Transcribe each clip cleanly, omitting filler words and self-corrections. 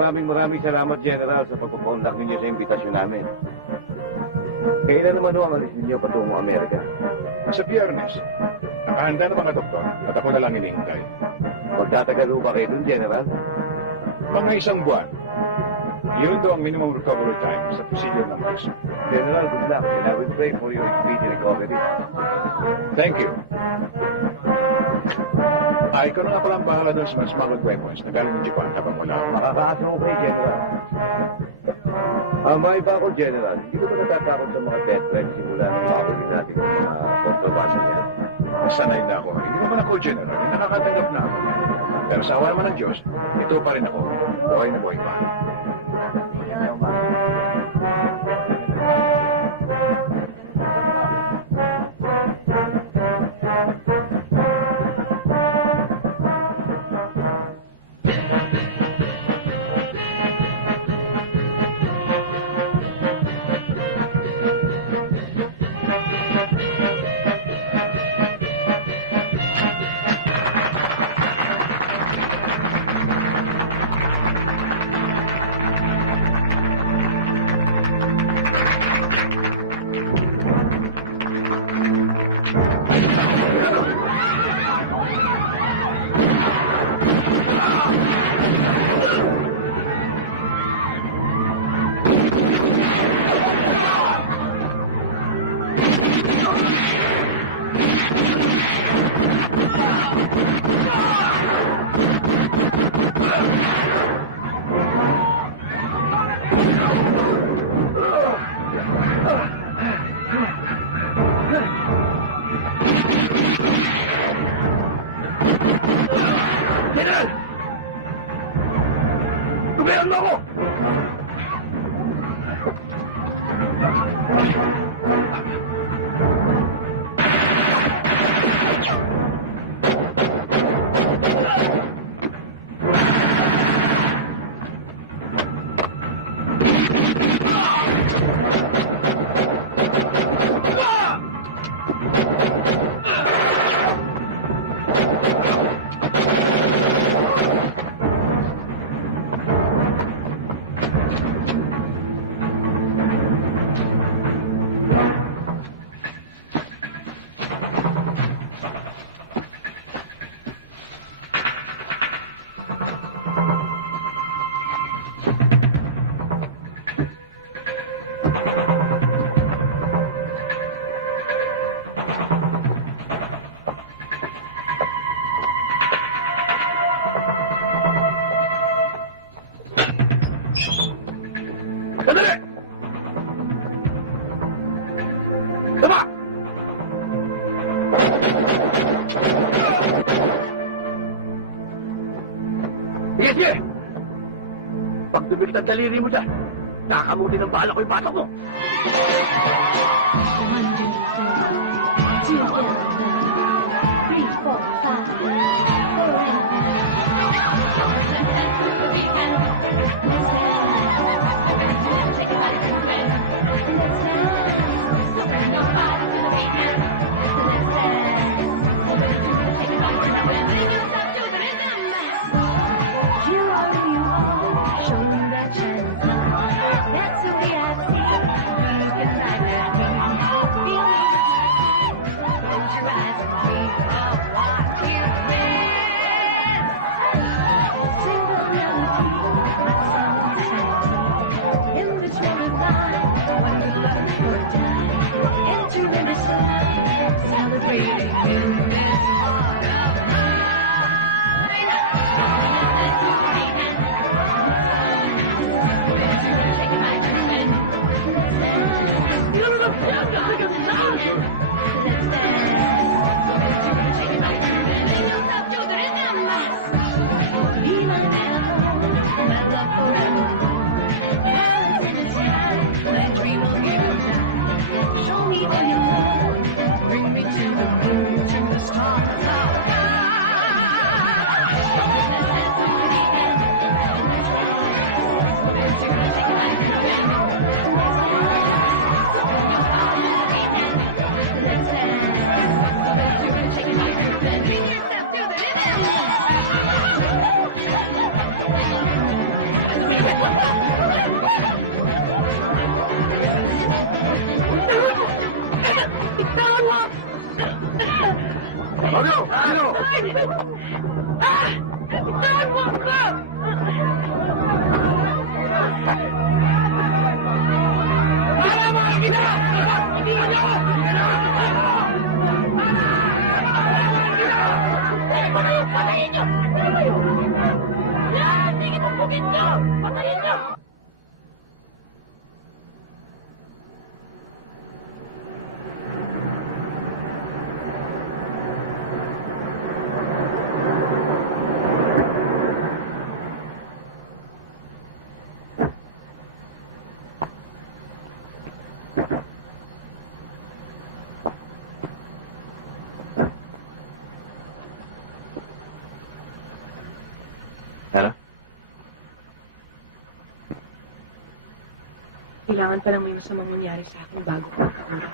Maraming salamat, General, sa pagpapaundak ninyo sa imbitasyon namin. Kailan naman ho ang alis ninyo patungong Amerika? Sa Biyernes, nakahanda na mga doktor at ako na lang hinihintay. Magtatagal ho ba kayo dun, General? Mga 1 buwan. Yun daw ang minimum recovery time sa procedure ng puso. General, good luck, and I will pray for your speedy recovery. Thank you. Ikaw na nga pala ang bahala doon sa mga smuggled weapons na galing ng Japan habang wala ako. Makakaasa ko kayo, General. May iba ako, General. Hindi ko ba natatakot sa mga death threats simula nung makakuli natin yung mga kontrobasa niya? Sanay na ako. Hindi naman ako, General. Nakakatanggap na ako. Pero sa awa naman ng Diyos, ito pa rin ako. Buhay na buhay pa. Ang daliri mo dyan. Nakamuti ng bala ko yung batok mo. Show me all your love, bring me to the moon. Fabio! Sino? Bitawan mo ako! Para mga kita! Hindi niyo! Patayin niyo! Yan! Sige mo bukit niyo! Patayin niyo! Hannah? Kailangan pa lang may masamang mangyari sa akin bago ko magkaura.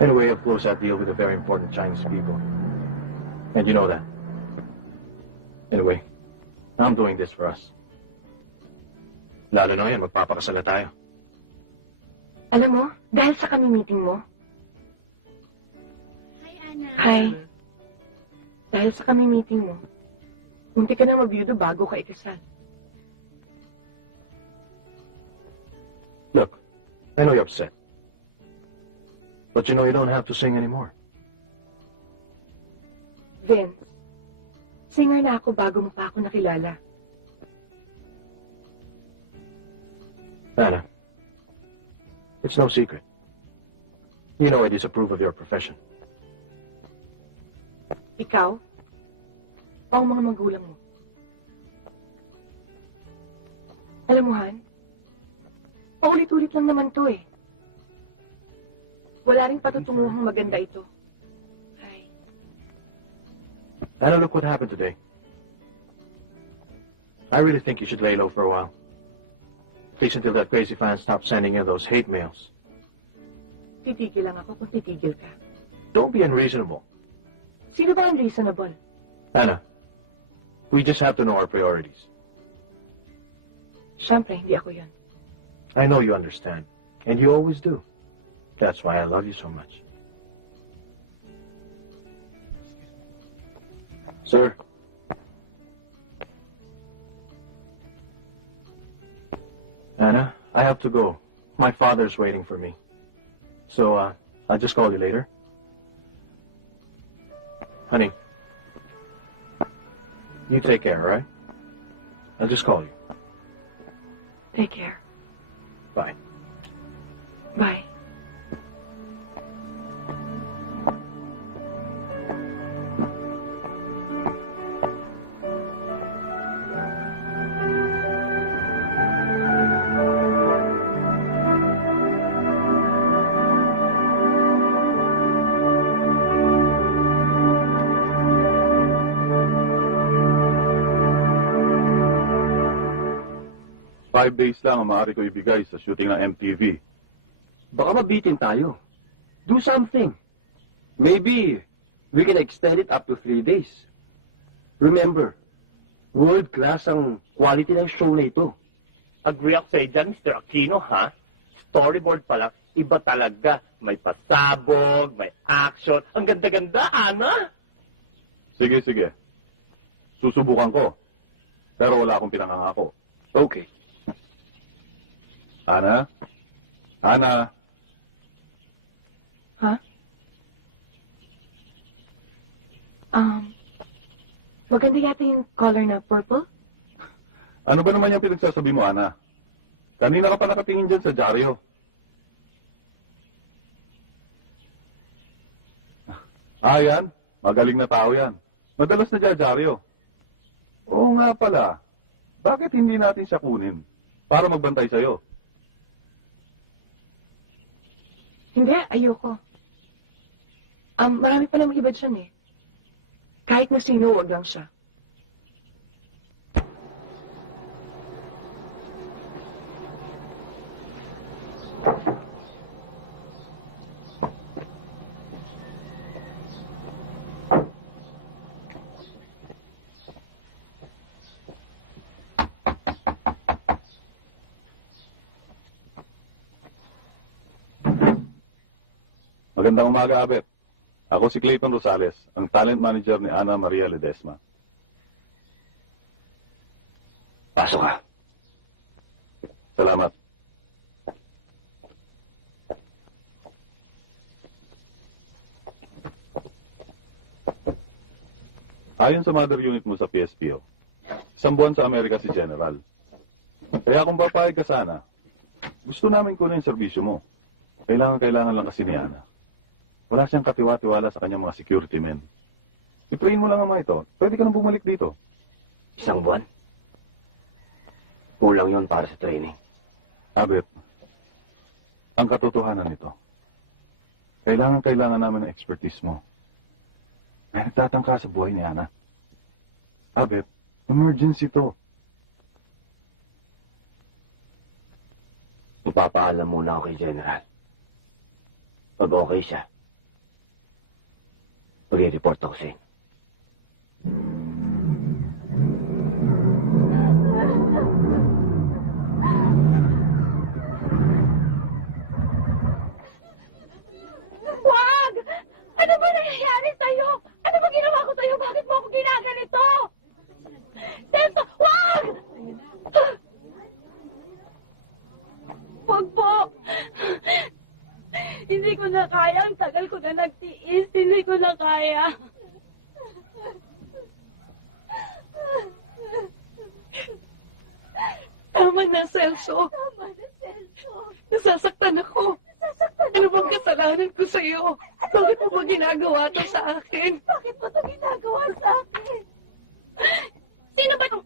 Anyway, of course, I deal with a very important Chinese people. And you know that. Anyway, I'm doing this for us. Lalo na ngayon, magpapakasala tayo. Alam mo, dahil sa kami meeting mo, Hi, Ana. hi, dahil sa kami meeting mo, munti ka na mabyudo bago ka ikasal. Look, I know you're upset. But you know you don't have to sing anymore. Vince, singer na ako bago mo pa ako nakilala. Anna, it's no secret. You know I disapprove of your profession. Ikaw, o ang mga magulang mo. Alam mo, Han, paulit-ulit lang naman to eh. Wala rin patutunguhang maganda ito. Hi. Anna, look what happened today. I really think you should lay low for a while. At least until that crazy fan stops sending you those hate mails. Titigil lang ako kung titigil ka. Don't be unreasonable. Sino ba ang reasonable? Anna, we just have to know our priorities. Siyempre, hindi ako yun. I know you understand, and you always do. That's why I love you so much. Sir. Anna, I have to go. My father's waiting for me. So, I'll just call you later. Honey, you take care, all right? I'll just call you. Take care. Bye. Bye. Five days lang ang maaari ko ibigay sa shooting ng MTV. Baka mabitin tayo. Do something. Maybe we can extend it up to 3 days. Remember, world-class ang quality ng show na ito. Agree ako sa'yo dyan, Mr. Aquino, ha? Storyboard pa lang, iba talaga. May pasabog, may action. Ang ganda-ganda, Ana! Sige, sige. Susubukan ko. Pero wala akong pinangangako. Okay. Ana? Ana? Ha? Maganda yata yung color na purple? Ano ba naman yung pinagsasabi mo, Ana? Kanina ka pa nakatingin dyan sa dyaryo. Ah, yan. Magaling na tao yan. Madalas na dyaryo. Oo nga pala. Bakit hindi natin siya kunin? Para magbantay sa'yo. Hindi, ayoko. Marami pa namang iba dyan eh. Kahit na sino, wag lang siya. Magandang umaga, Abet. Ako si Clayton Rosales, ang talent manager ni Ana Maria Ledesma. Pasok ka. Salamat. Ayon sa mother unit mo sa PSPO, 1 buwan sa Amerika si General. Kaya kung papayag ka sana, gusto namin kunin yung serbisyo mo. Kailangan lang kasi ni Ana. Wala siyang katiwa-tiwala sa kanyang mga security men. I-train mo lang ang mga ito. Pwede ka nang bumalik dito. 1 buwan? Kulang yon para sa training. Abet, ang katotohanan nito, kailangan namin ng expertise mo. May nagtatangka sa buhay ni Ana. Abet, emergency to. Ipapaalam muna ako kay General. Pag okay siya, mag-report ako sa inyo. Wag! Ano ba nangyayari sa'yo? Ano ba ginawa ko sa'yo? Bakit mo ako ginaganito? Tento, wag! Wag po! Hindi ko na kaya. Ang tagal ko na nagtiis. Hindi ko na kaya. Tama na, Celso. Tama na, Celso. Nasasaktan ako. Ano bang kasalanan ko sa'yo? Bakit mo ba ginagawa to sa akin? Bakit mo ito ginagawa sa akin? Sino ba itong...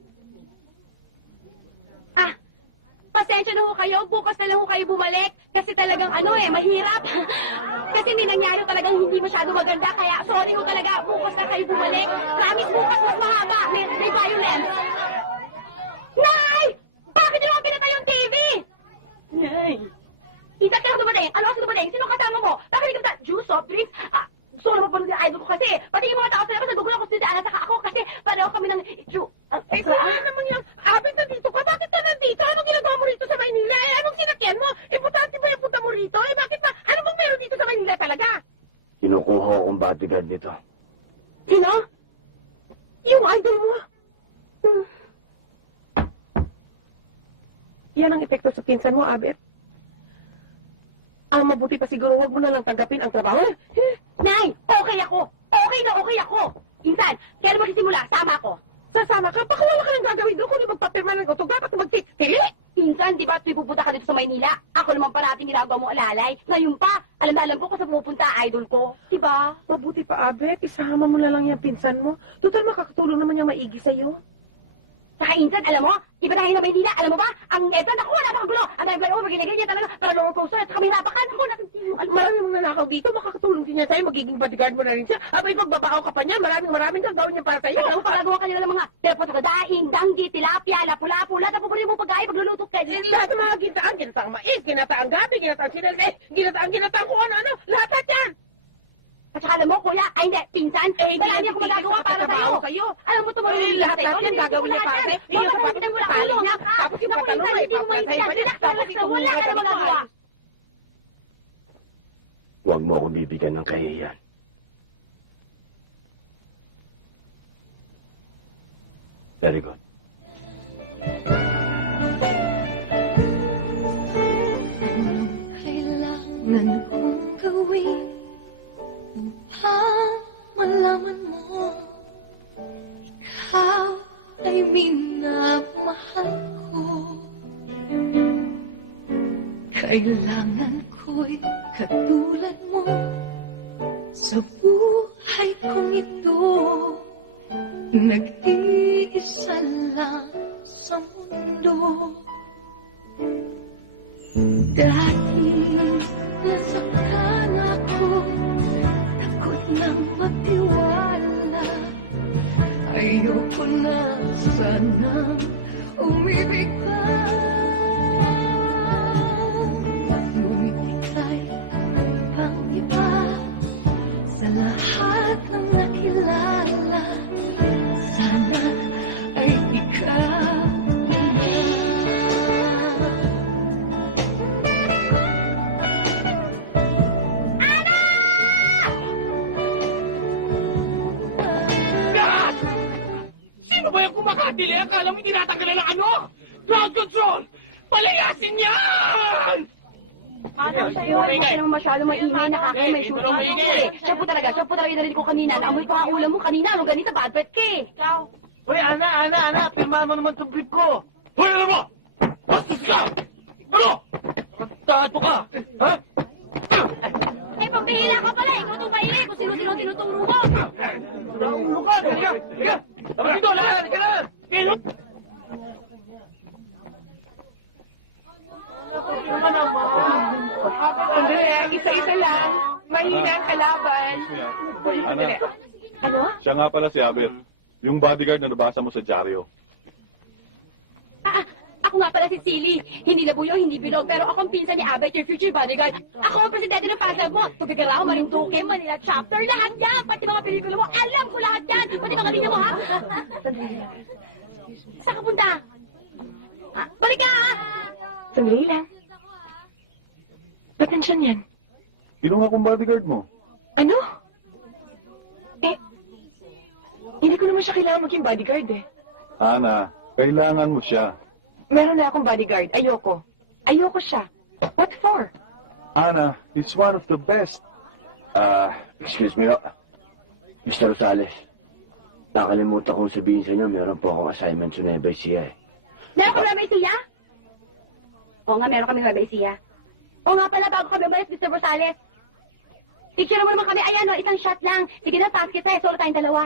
Pasensya na ho kayo. Bukas na lang ho kayo bumalik. Kasi talagang mahirap. Kasi may nangyari talagang hindi masyado maganda. Kaya sorry ho talaga. Bukas na kayo bumalik. Promise bukas mas mahaba. May violence. Nay! Bakit nyo naman pinatay yung TV? Nay. Isa ka dumating. Ano kasi dumating? Sino kasama mo? Bakit hindi ka juice, soft drinks? Gusto ko naman pa ng idol ko kasi. Pati yung mga tao sa labas, nagugulang ko si Ana saka ako kasi pareho kami ng... Kung ano naman yung abit na dito ka, bakit ka nandito? Anong ginagawa mo rito sa Maynila? Anong sinakyan mo? Importante ba yung punta mo rito? Bakit ba? Ano bang meron dito sa Maynila talaga? Kinukuha akong bodyguard nito. Sino? Yung idol mo? Yan ang epekto sa pinsan mo, Abet. Mabuti pa siguro huwag mo na lang tanggapin ang trabaho. Nay! Okay ako! Okay na okay ako! Insan, kaya magsisimula, sama ko. Sasama ka? Baka wala ka nang gagawin doon kung di magpapirma ng auto. Dapat magtili. Insan, di ba pupunta ka dito sa Maynila? Ako naman parating ginagawa mo alalay. Ngayon pa, alam na alam ko kung saan pupunta, idol ko. Di ba? Mabuti pa, Abet. Isama mo na lang yung pinsan mo. Total, makakatulong naman yung maigi sa'yo. Saka Insan, alam mo, iba dahil na Maynila, alam mo ba? Ang Edna, naku, wala pang gulo. Ang dahil mo, magiging talaga, para roller coaster at saka may rapakan. Ako, Marami mong nanakaw dito, makakatulong din niya sa'yo, magiging bodyguard mo na rin siya. Abay, magbabakaw ka pa niya, maraming gagawin niya para sa'yo. Alam mo, pagagawa ka nila ng mga telepon sa daing, danggi, tilapia, lapu-lapu, lahat ang pupunin mo pag-aay, magluluto ka. Lahat ng mga ginataang mais, ginataang gabi, ginataang sinalme, ginataang kung ano-ano, lahat yan. At saka alam mo, kuya, ay hindi, pinsan, marami akong magagawa para sa'yo. Kayo. Alam mo, tumulong Lahat yan gagawin niya para sa'yo. Yung sapatos mo tali niya. Tapos yung patalong ay papasay pa niya. Tapos Wala ka na magagawa. Huwag mo akong bibigyan ng kahihiyan. Very good. Kailangan kong gawin upang malaman mo ikaw ay minamahal ko. Kailangan ko'y katulad mo sa buhay kong ito. Nag-iisa lang sa mundo. Dati nasaktan ako, takot nang magtiwala. Ayoko na sanang umibig pa. Ngunit ika'y ibang iba sa lahat ng nakilala. Sana ay ikaw na. delay, akala mo tinatanggalan ng ano? Ground control! Palayasin yan! Ano sa'yo? Huwag ka naman masyado maingay, nakaka may shooting mo eh. Siya po talaga yung narinig ko kanina. Naamoy pa nga ulam mo kanina. Ano ganito, bad breath ka eh. Ikaw. Hoy, Ana, pirmahan mo naman itong brief ko. Hoy, ano mo? Bastos ka! Ano? Tato ka! Ha? Eh, pagbihila ka pala. Ikaw itong maingay kung sino-sino tinuturo mo. Ulo ka! Halika! Tama dito, lahat! Halika na! Kino? Andrea, isa-isa lang. Mahina ang kalaban. Ana, Ano? siya nga pala si Abet. Yung bodyguard na nabasa mo sa dyaryo. Ako nga pala si Silly. Hindi labuyo, hindi bilog, pero ako ang pinsan ni Abet, your future bodyguard. Ako ang presidente ng fan club mo. Tubigaraw, Marinduque, Manila Chapter, lahat yan. Pati mga pelikula mo, alam ko lahat yan. Pati mga linya mo, ha? Saan ka punta? Balik ka, ha? Sandali lang. Ba't nandiyan yan? Kinuha kong bodyguard mo. Ano? Eh, hindi ko naman siya kailangan maging bodyguard eh. Ana, kailangan mo siya. Meron na akong bodyguard. Ayoko. Ayoko siya. What for? Ana, he's one of the best. Excuse me, Mr. Rosales. Nakalimutan kong sabihin sa inyo, meron po akong assignment sa Nueva Ecija eh. Meron kami Nueva Ecija? Oo nga, meron kami Nueva Ecija. Oo nga pala, bago kami umalis, Mr. Rosales. Picture mo naman kami. Ayan o, isang shot lang. Sige na, pass kita eh. Solo tayong dalawa.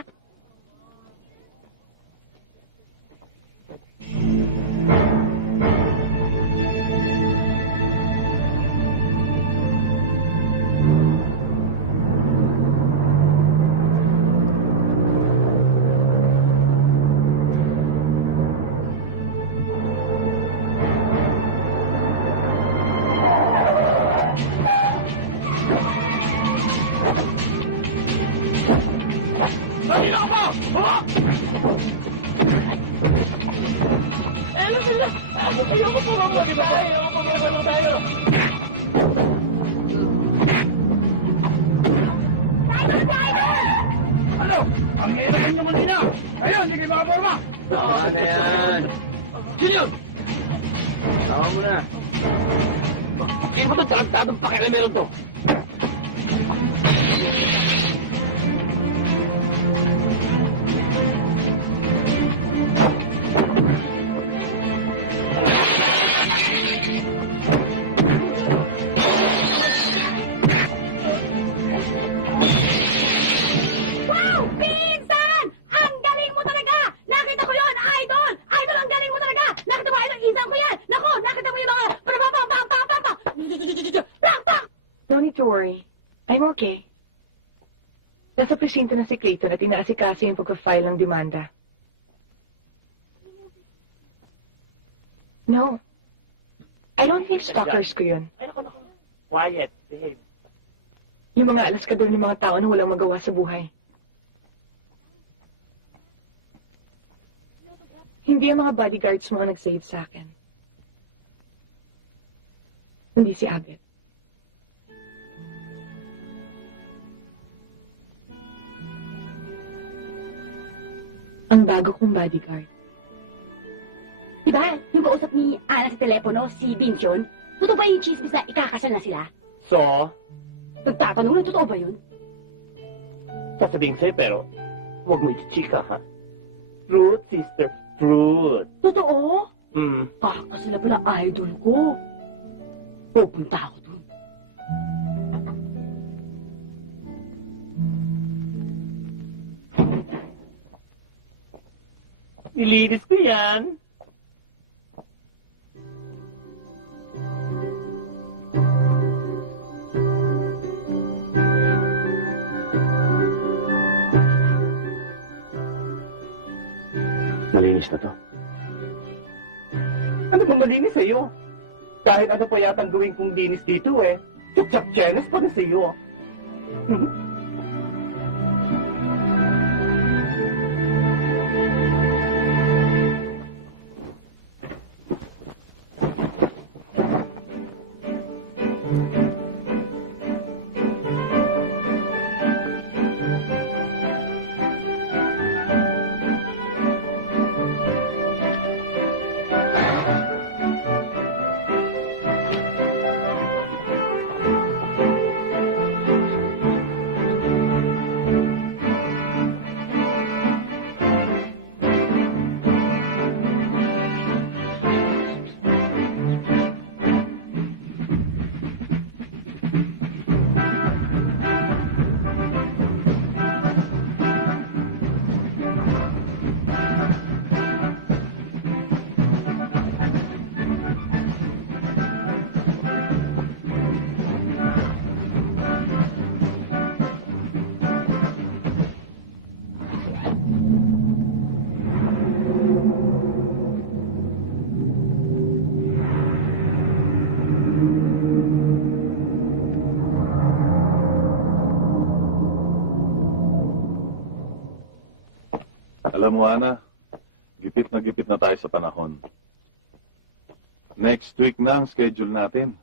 Tama na yan. Sino yun? Tama mo na. Hindi mo ito tarantadong pakialamero to. Wow! Pinsan! Ang galing mo talaga! Nakita ko yon, Idol! Idol, ang galing mo talaga! Nakita mo, Idol, insan ko yan! Nako, nakita mo yung mga... No need to worry. I'm okay. Nasa presinto na si Clayton at inaasikaso yung pagka-file ng demanda. No. I don't think stalkers ko yun. Quiet, babe. Yung mga alaskador ng mga tao na walang magawa sa buhay. Hindi ang mga bodyguards mga nag-save sa akin. Hindi si Abet. Ang bago kong bodyguard. Diba? Yung kausap ni Ana sa telepono, si Vincion, totoo ba yung chismis na ikakasal na sila? So, Nagtatanong na, totoo ba yun? sasabihin sa'yo pero, huwag mo iti-chika, ha? Fruit, sister, fruit. Totoo? Hmm. Sila pala idol ko. Pupunta ako dun. Nilinis ko yan. Malinis na to. Ano bang malinis sa'yo? Kahit ano pa yatang gawin kong linis dito eh. Chuk-chak chenes pa rin sa'yo. Alam mo, Ana, gipit na tayo sa panahon. Next week na ang schedule natin.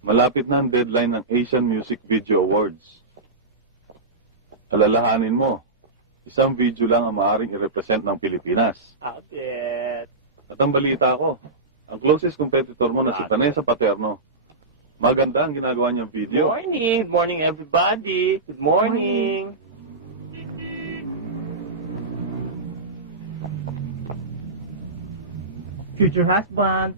Malapit na ang deadline ng Asian Music Video Awards. Alalahanin mo, isang video lang ang maaaring i-represent ng Pilipinas. Abet. At ang balita ko, ang closest competitor mo na si Vanessa Paterno. Maganda ang ginagawa niyang video. Morning. Good morning, everybody. Good morning. Future husband.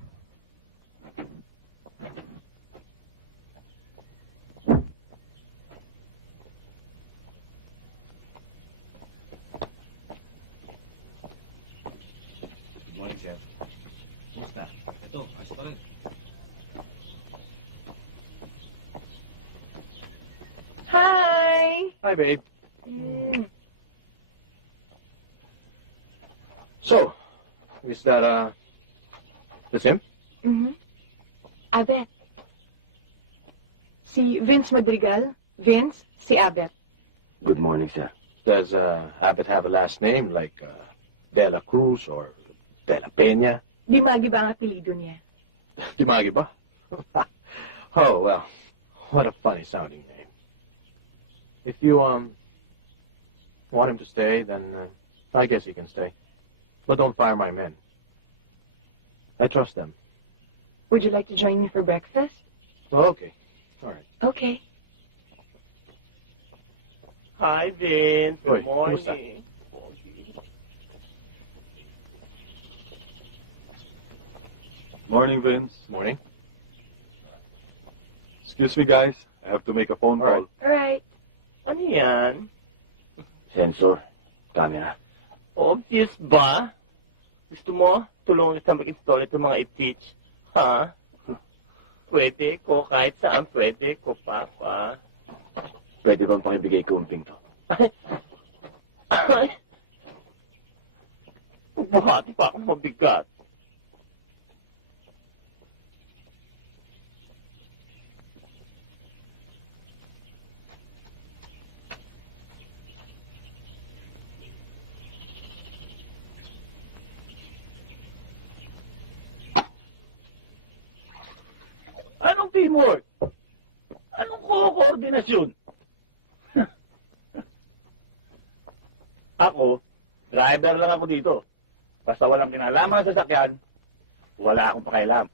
Good morning, Chef. Kumusta? Ito, ayos pa rin. Hi! Hi, babe. So, is that, that's him? Mhm. Abet. Si Vince Madrigal. Vince, si Abet. Good morning, sir. Does, Abbott have a last name like, De La Cruz or De La Peña? Dimagi ba ang apelido niya? Dimagi ba? Oh, well, what a funny sounding name. If you, want him to stay, then, I guess he can stay. But don't fire my men. I trust them. Would you like to join me for breakfast? Oh, okay. All right. Okay. Hi, Vince. Good Oy, kumusta? morning. Morning, Vince. Morning. Excuse me, guys. I have to make a phone call. Alright. Ano yan? Sensor, camera. Obvious ba? Gusto mo tulungan kita mag-install ito mga i-teach? Ha? Pwede ko, kahit saan pwede ko, Papa. Pwede bang pakibigay kumping to? Ay! Buhati pa akong mabigat. Anong teamwork? Anong koordinasyon? Ako, driver lang ako dito. Basta walang kinalaman sa sasakyan, wala akong pakialam.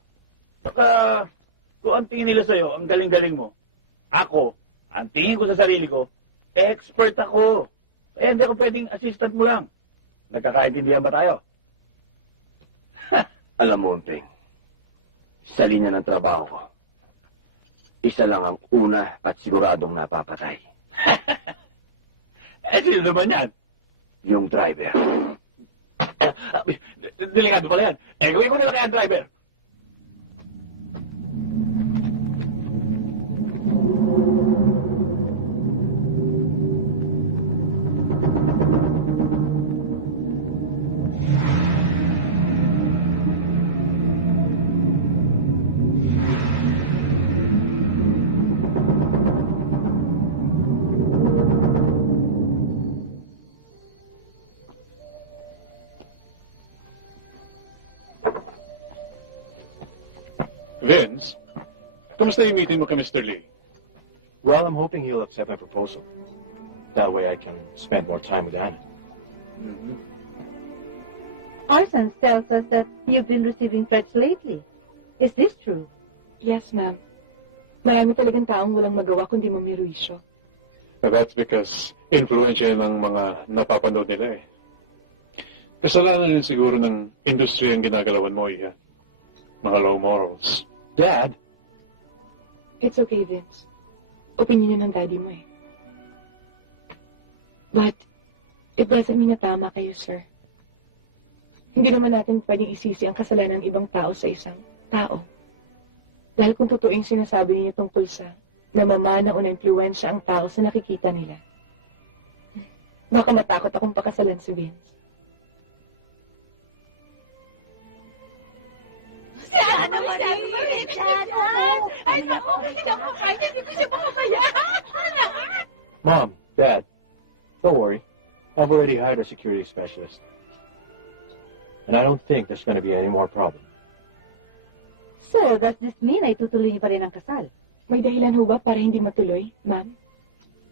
Saka, kung ang tingin nila sa'yo, ang galing-galing mo. Ako, ang tingin ko sa sarili ko, expert ako. Kaya hindi ako pwedeng assistant mo lang. Nagkakaintindihan ba tayo? Alam mo, Umping, sa linya ng trabaho ko, isa lang ang una at siguradong napapatay. Sino naman yan? Yung driver. Delikado pala yan. Gawin ko nila kaya ang driver. Vince, kamusta yung meeting mo kay Mr. Lee? Well, I'm hoping he'll accept my proposal. That way I can spend more time with Anna. Parsons tells us that you've been receiving threats lately. Is this true? Yes, ma'am. Marami talagang taong walang magawa kundi mamiruisyo. That's because influensya ng mga napapanood nila eh. Kasalanan din siguro ng industry ang ginagalawan mo, Iha. Mga low morals. Dad? It's okay, Vince. Opinion yun ng daddy mo eh. But, it doesn't mean na tama kayo, sir. Hindi naman natin pwedeng isisi ang kasalanan ng ibang tao sa isang tao. Dahil kung totoo yung sinasabi niyo tungkol sa namamana o na-impluensya ang tao sa nakikita nila, baka matakot akong pakasalan si Vince. Sana naman eh! Ay, naku, hindi ako kaya, hindi ko siya makakayaan! Mom, Dad, don't worry. I've already hired a security specialist. And I don't think there's going to be any more problem. So, does this mean ay tutuloy niyo pa rin ang kasal? May dahilan ho ba para hindi matuloy, ma'am?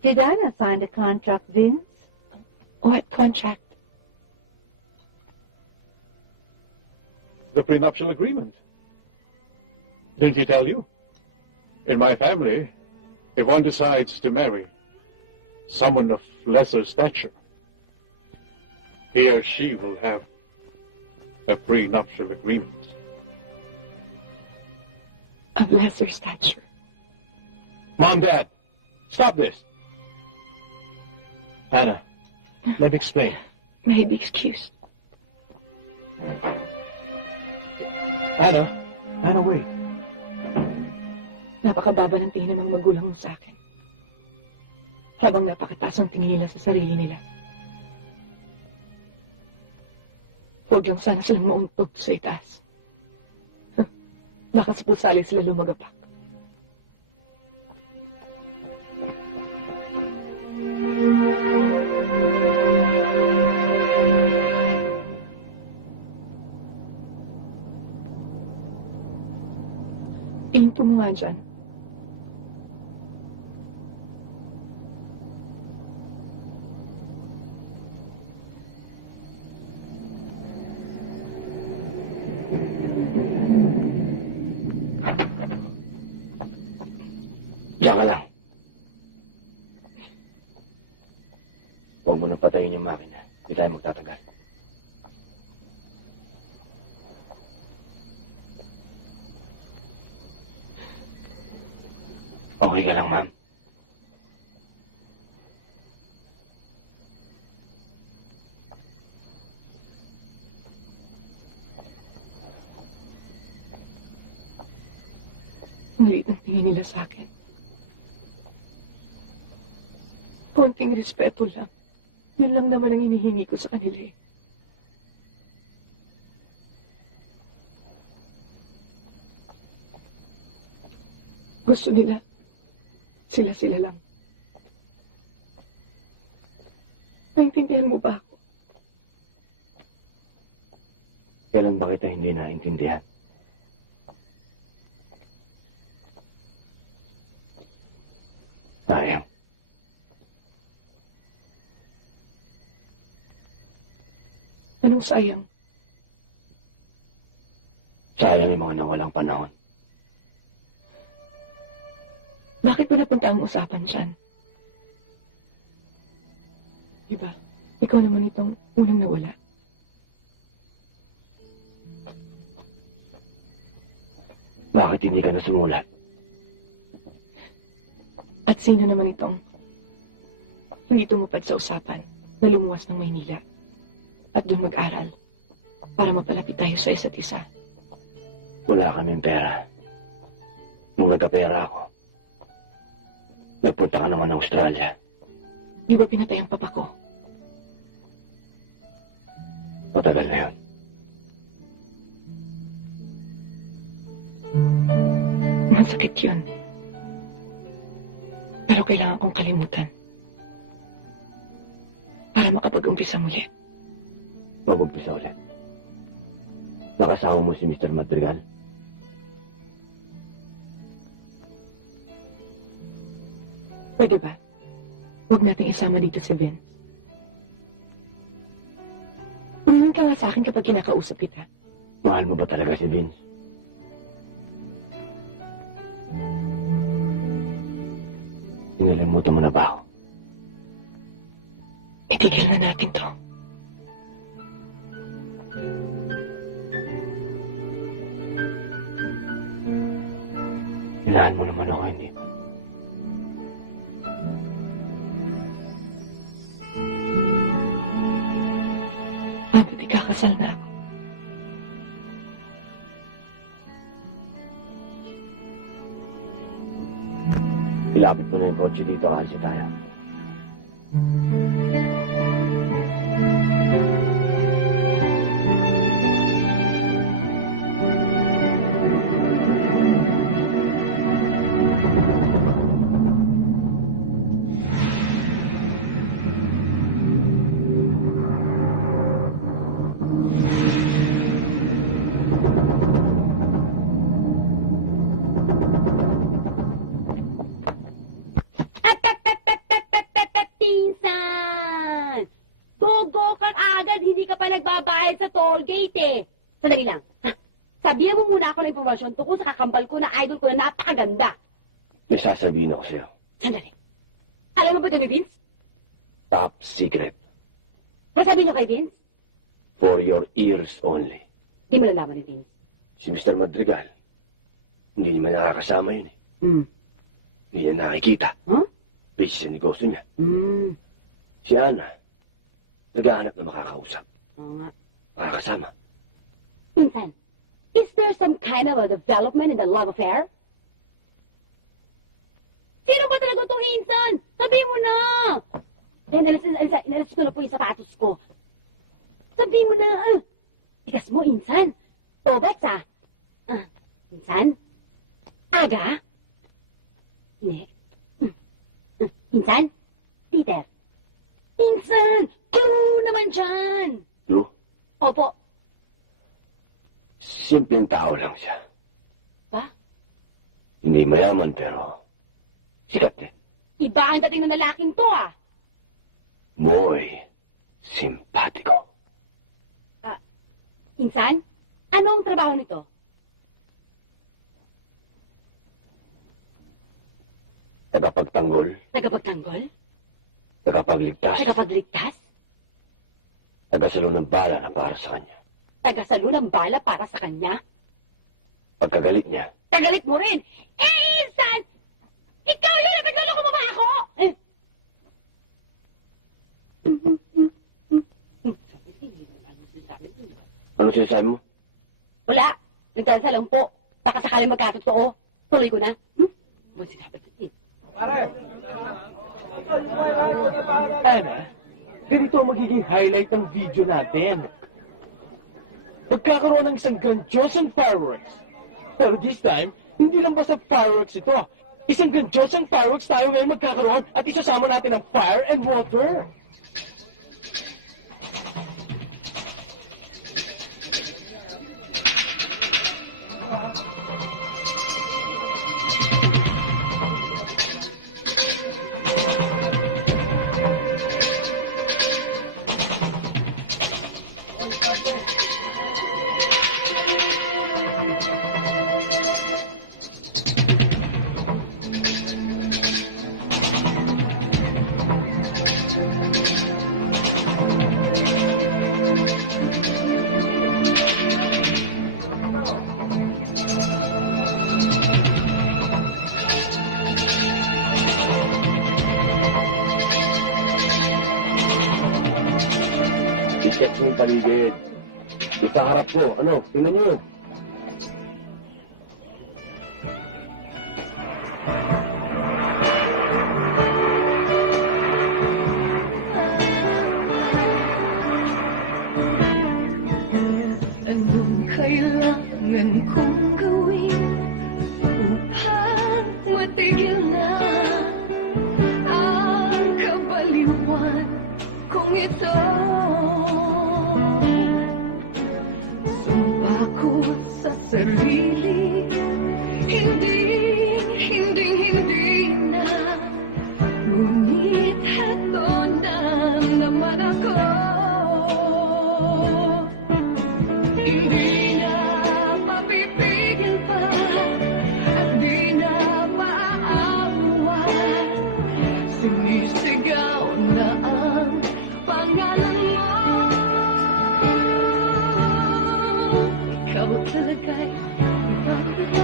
Did Anna sign the contract, Vince? What contract? The prenuptial agreement. Didn't he tell you? In my family, if one decides to marry someone of lesser stature, he or she will have a prenuptial agreement. Of lesser stature. Mom, Dad, stop this. Anna, let me explain. May I be excused? Anna, wait. Napakababa ng tingin ng mga magulang mo sa akin. Habang napakataas ang tingin nila sa sarili nila. Huwag lang sana silang mauntog sa itaas. Baka sa pusali sila lumagapak. Tingin mo nga dyan. Diyan ka lang. Huwag mo nang patayin yung makina. Hindi tayo magtatagal. Okay ka lang, ma'am? Ang liit ng tingin nila sa akin. Konting respeto lang. Yun lang naman ang hinihingi ko sa kanila eh. Gusto nila, sila-sila lang. Naintindihan mo ba ako? Kailan ba kita hindi naintindihan? Sayang. Anong sayang? Sayang yung mga nawalang panahon. Bakit ba napunta ang usapan dyan? Diba, ikaw naman itong unang nawala. Bakit hindi ka na sumulat? At sino naman itong hindi tumupad sa usapan na lumuwas ng Maynila at doon mag-aral para mapalapit tayo sa isa't isa? Wala kaming pera. Nung nagkapera ako, nagpunta ka naman ng Australia. Di ba pinatay ang papa ko? Matagal na yun. Masakit yun. Pero kailangan kong kalimutan. Para makapag-umpisa muli. Mag-umpisa ulit. Nakasama mo si Mr. Madrigal? Pwede ba? Huwag nating isama dito si Vince. Umimin ka nga sa akin kapag kinakausap kita. Mahal mo ba talaga si Vince? Inalimutan mo na ba ako? Itigil na natin to. Ilahan mo naman ako, hindi ba? Bakit ikakasal na ako? Ilapit mo na yung kotse dito, kasi tayo. impormasyon tungkol sa kakambal ko na idol ko na napakaganda. May sasabihin ako sa'yo. Sandali. Alam mo ba ito ni Vince? Top secret. Masabi niyo kay Vince? For your ears only. Di mo nalaman ni Vince. Si Mr. Madrigal, hindi naman nakakasama yun eh. Hindi niya nakikita. Huh? Busy sa negosyo niya. Si Ana, naghahanap na makakausap. Oo nga. Makakasama. Minsan, is there some kind of a development in the love affair? Sino ba talaga itong Insan? Sabi mo na! Inalis ko na po yung sapatos ko. Sabi mo na! Tigas mo, Insan. Tobats, ah. Insan? Aga? Hindi. Insan? Peter? Insan! Clue naman dyan! Lu, Opo. simpleng tao lang siya. Ba? Hindi mayaman pero sikat eh. Iba ang dating ng lalaking to, ah. Muy simpatiko. Insan? Ano ang trabaho nito? Tagapagtanggol, Tagapagtanggol? tagapagligtas, Tagapagligtas? tagasalo ng bala na para sa kanya. Tagasalo ng bala para sa kanya? Pagkagalit niya, Tagalit mo rin! Insan! Ikaw yun! Nagloloko mo ba ako? ano sinasabi mo? Wala. Nagdalasa lang po. Baka sakaling magkatotoo. Tuloy ko na. Ano sinabi ko? Ana, ganito ang magiging highlight ng video natin. Magkakaroon ng isang grandiosang fireworks. Pero this time, hindi lang basta fireworks ito. Isang grandiosang fireworks tayo ngayon magkakaroon at isasama natin ang fire and water. I-check mo yung paligid. Yung sa harap ko, ano, tingnan niyo. Anong kailangan kong gawin upang matigil na ang kabaliwan kung ito? Sumpa ko sa sarili, hindi na. Ngunit heto na naman ako. Hindi na mapipigil pa at di na maaawan. Sumisigaw na ang pangalan mo. Ikaw talaga'y ipapala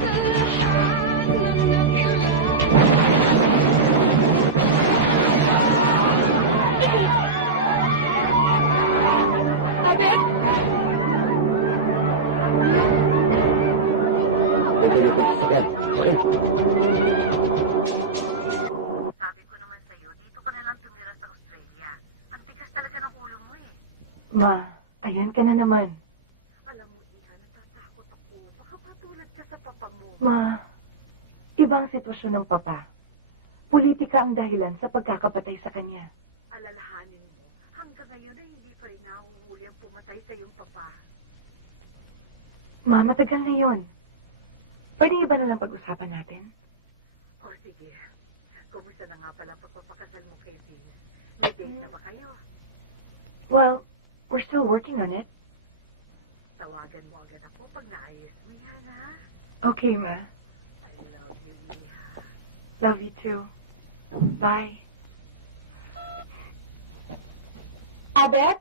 sa lahat ng Abet! Pwede ko sa sakyan. Sakyan. Sabi ko naman sa'yo, dito ka na lang tumira sa Australia. Ang tigas talaga ng ulo mo eh. Ma, ayan ka na naman. Alam mo, Iha, natatakot ako. Baka patulad ka sa papa mo. Ma, ibang sitwasyon ng papa. Politika ang dahilan sa pagkakapatay sa kanya. Alalahanin mo, hanggang ngayon ay hindi pa rin nahuhuli ang pumatay sa iyong papa. Ma, matagal na yun. Pwede iba na lang pag-usapan natin? O sige, kumusta na nga pala ang pagpapakasal mo kay Vince? May date na ba kayo? Well, we're still working on it. tawagan mo agad ako pag naayos mo yan, ha? Okay, ma. I love you, Iha. Love you too. Bye. Abet?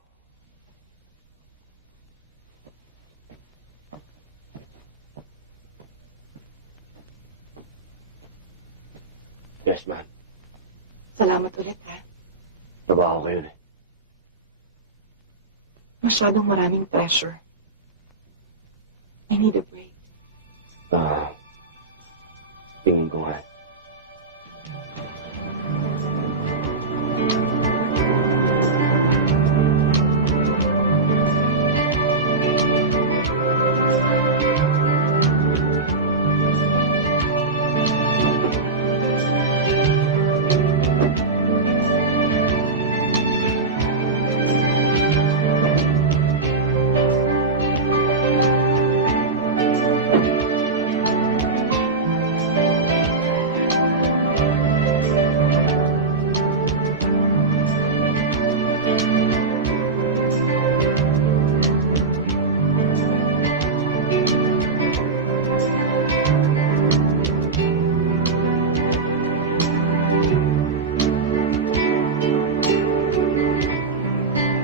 Yes, ma'am. Salamat ulit, ha. Trabaho kayo eh. Masyadong maraming pressure. I need a break. Tingin ko nga.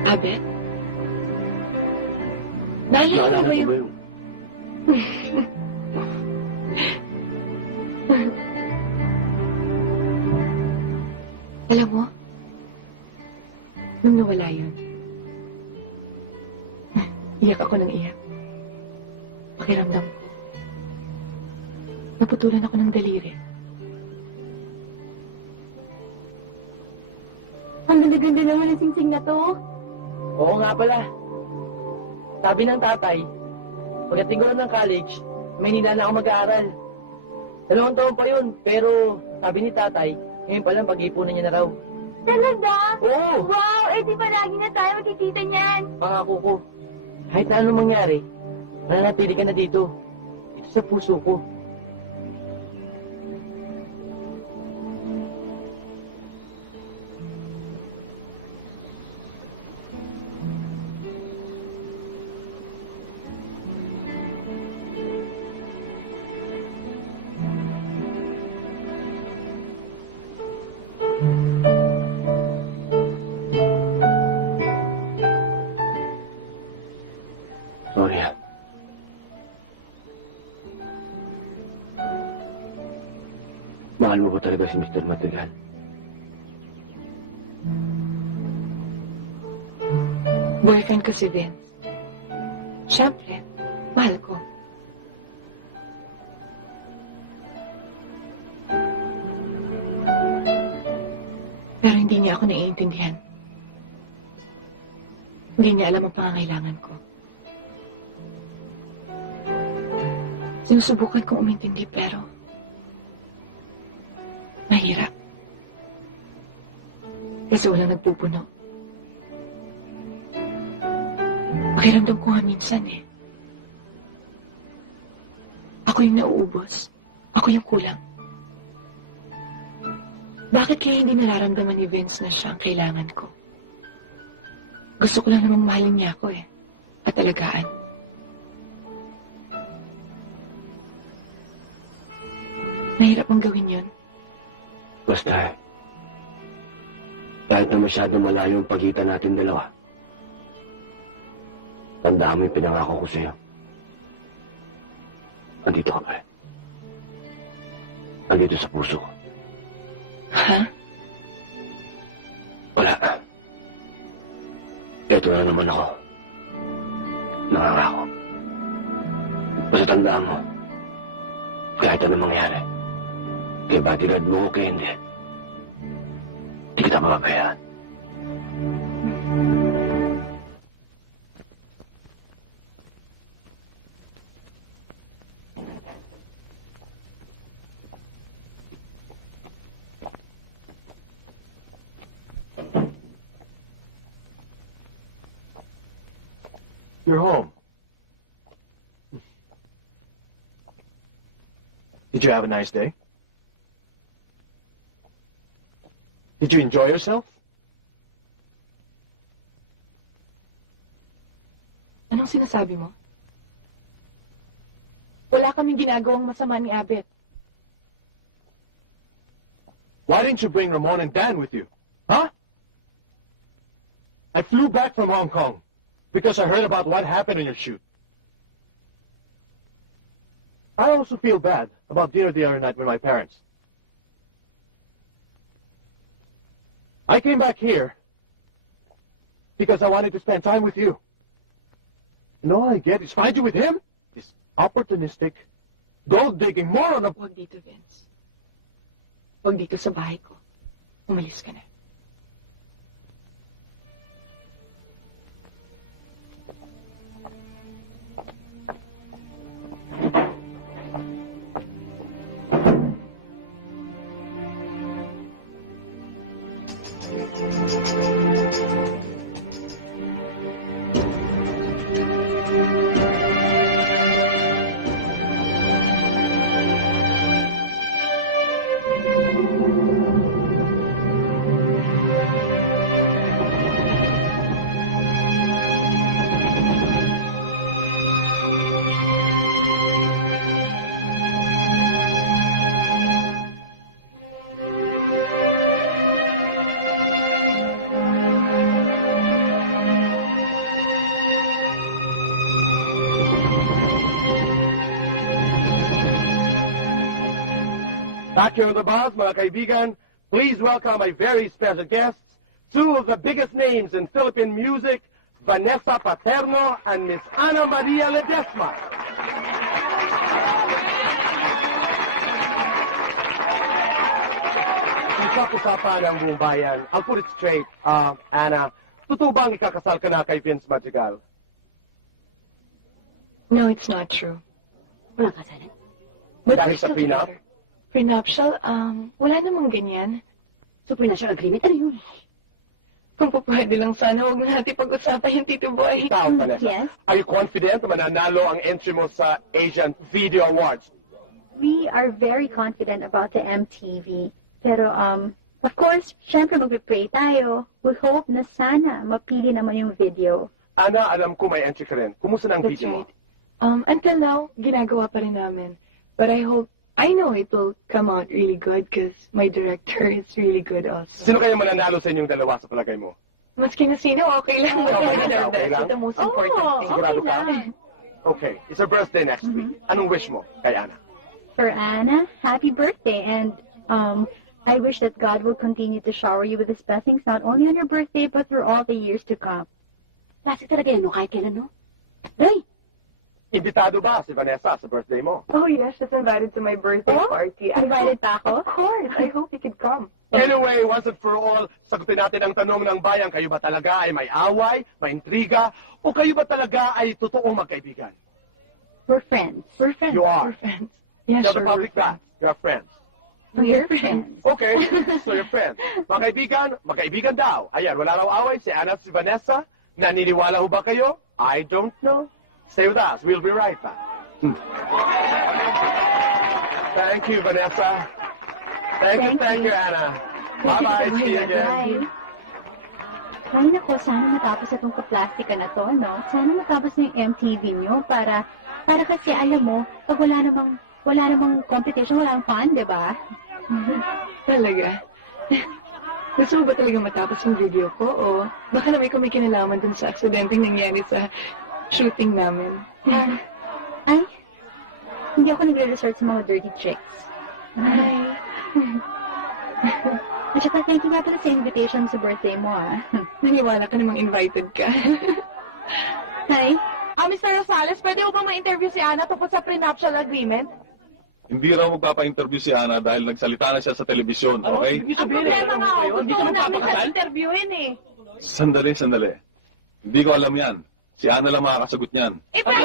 Abet? Naalala mo ba yung... Alam mo, nung nawala yun, iyak ako ng iyak. Pakiramdam ko, naputulan ako ng daliri. Ang ganda-ganda naman ng singsing na to. Oo nga pala. Sabi ng tatay, pagdating ko lang ng college, Maynila na ako mag-aaral. 2 taon pa yun, pero sabi ni tatay, ngayon pa lang pag-ipunan niya na raw. Talaga? Oo! Wow! Eh di ba lagi na tayo magkikita niyan? Pangako ko, kahit na anong mangyari, mananatili ka na dito. Ito sa puso ko. Sorry, ha. Mahal mo ba talaga si Mr. Madrigal? Boyfriend ko si Vince. Siyempre, mahal ko. Pero hindi niya ako naiintindihan. Hindi niya alam ang pangangailangan ko. Sinusubukan kong umintindi pero mahirap. Kasi walang nagpupuno. Pakiramdam ko nga minsan eh. Ako yung nauubos. Ako yung kulang. Bakit kaya hindi nararamdaman ni Vince na siya ang kailangan ko? Gusto ko lang namang mahalin niya ako eh. At alagaan. Mahirap ang gawin yun. Basta, kahit na masyadong malayo ang pagitan natin dalawa, tandaan mo yung pinangako ko sa'yo. Andito ka pa eh. Andito sa puso ko. Ha? Wala. Ito na naman ako. Nangangako. Basta tandaan mo, kahit anong mangyari, kay bodyguard mo o kay hindi, di kita mapabayaan. You're home. Did you have a nice day? Did you enjoy yourself? Anong sinasabi mo? Wala kaming ginagawang masama ni Abet. Why didn't you bring Ramon and Dan with you? Huh? I flew back from Hong Kong because I heard about what happened in your shoot. I also feel bad about dinner the other night with my parents. I came back here because I wanted to spend time with you. And all I get is find you with him? This opportunistic, gold-digging moron of... Huwag dito, Vince. Huwag dito sa bahay ko. Umalis ka na. Back here on the bus, mga kaibigan, please welcome my very special guests, two of the biggest names in Philippine music, Vanessa Paterno and Miss Ana Maria Ledesma. Usap-usapan ang buong bayan. I'll put it straight, Ana. Totoo bang ikakasal ka na kay Vince Madrigal? No, it's not true. Walang kasalan. But Dahil we're sa still prenup? together. Prenuptial? Wala namang ganyan. Supernatural agreement? Ano yun? Kung po pwede lang sana, huwag na natin pag-usapan yung Tito Boy. Ikaw, Vanessa. Yes. Are you confident na mananalo ang entry mo sa Asian Video Awards? We are very confident about the MTV. Pero, of course, syempre magpipray tayo. We hope na sana mapili naman yung video. Ana, alam ko may entry ka rin. Kumusta na ang That's video mo? right. Until now, ginagawa pa rin namin. But I know it will come out really good because my director is really good also. Sino kaya mananalo sa inyong dalawa sa palagay mo? Maski na sino, okay lang. Okay lang, okay lang. That's the most important thing. Sigurado okay ka? lang. Okay, it's her birthday next week. Anong wish mo kay Ana? For Anna, happy birthday. And I wish that God will continue to shower you with His blessings, not only on your birthday, but for all the years to come. Klase talaga yan, no? Kahit kailan, no? Day! Imbitado ba si Vanessa sa birthday mo? Oh yes, she's invited to my birthday party. Invited pa ako? Of course, I hope you could come. Anyway, once and for all, sagutin natin ang tanong ng bayan, kayo ba talaga ay may away, may intriga, o kayo ba talaga ay totoong magkaibigan? We're friends. We're friends. You are. We're friends. Yes, Tell sure, the public we're that. You're friends. We're friends. Okay, so you're friends. Mga kaibigan daw. Ayan, wala raw away si Ana at si Vanessa. Naniniwala ho ba kayo? I don't know. Stay with us. We'll be right back. Thank you, Vanessa. Thank you, Ana. Bye-bye. See you again. Bye. Ay, nako, sana matapos itong kaplastika na to, no? Sana matapos na yung MTV nyo para kasi alam mo, pag wala namang competition, walang fun, di ba? Talaga? Gusto mo ba talaga matapos yung video ko? O baka naman ikaw may kinalaman dun sa aksidenteng nangyari sa shooting namin? Ay, hindi ako nagre-research sa mga dirty chicks. Ay. At saka, thank you nga pala sa invitation sa birthday mo, ah. Naniwala ka namang invited ka. Hi. Mr. Rosales, pwede mo ba ma-interview si Ana tungkol sa prenuptial agreement? Hindi raw magpapa-interview si Ana dahil nagsalita na siya sa telebisyon, okay? Ang problema nga, gusto ko namin sa interviewin eh. Sandali. Hindi ko alam yan. Si Ana lang makakasagot niyan. Ang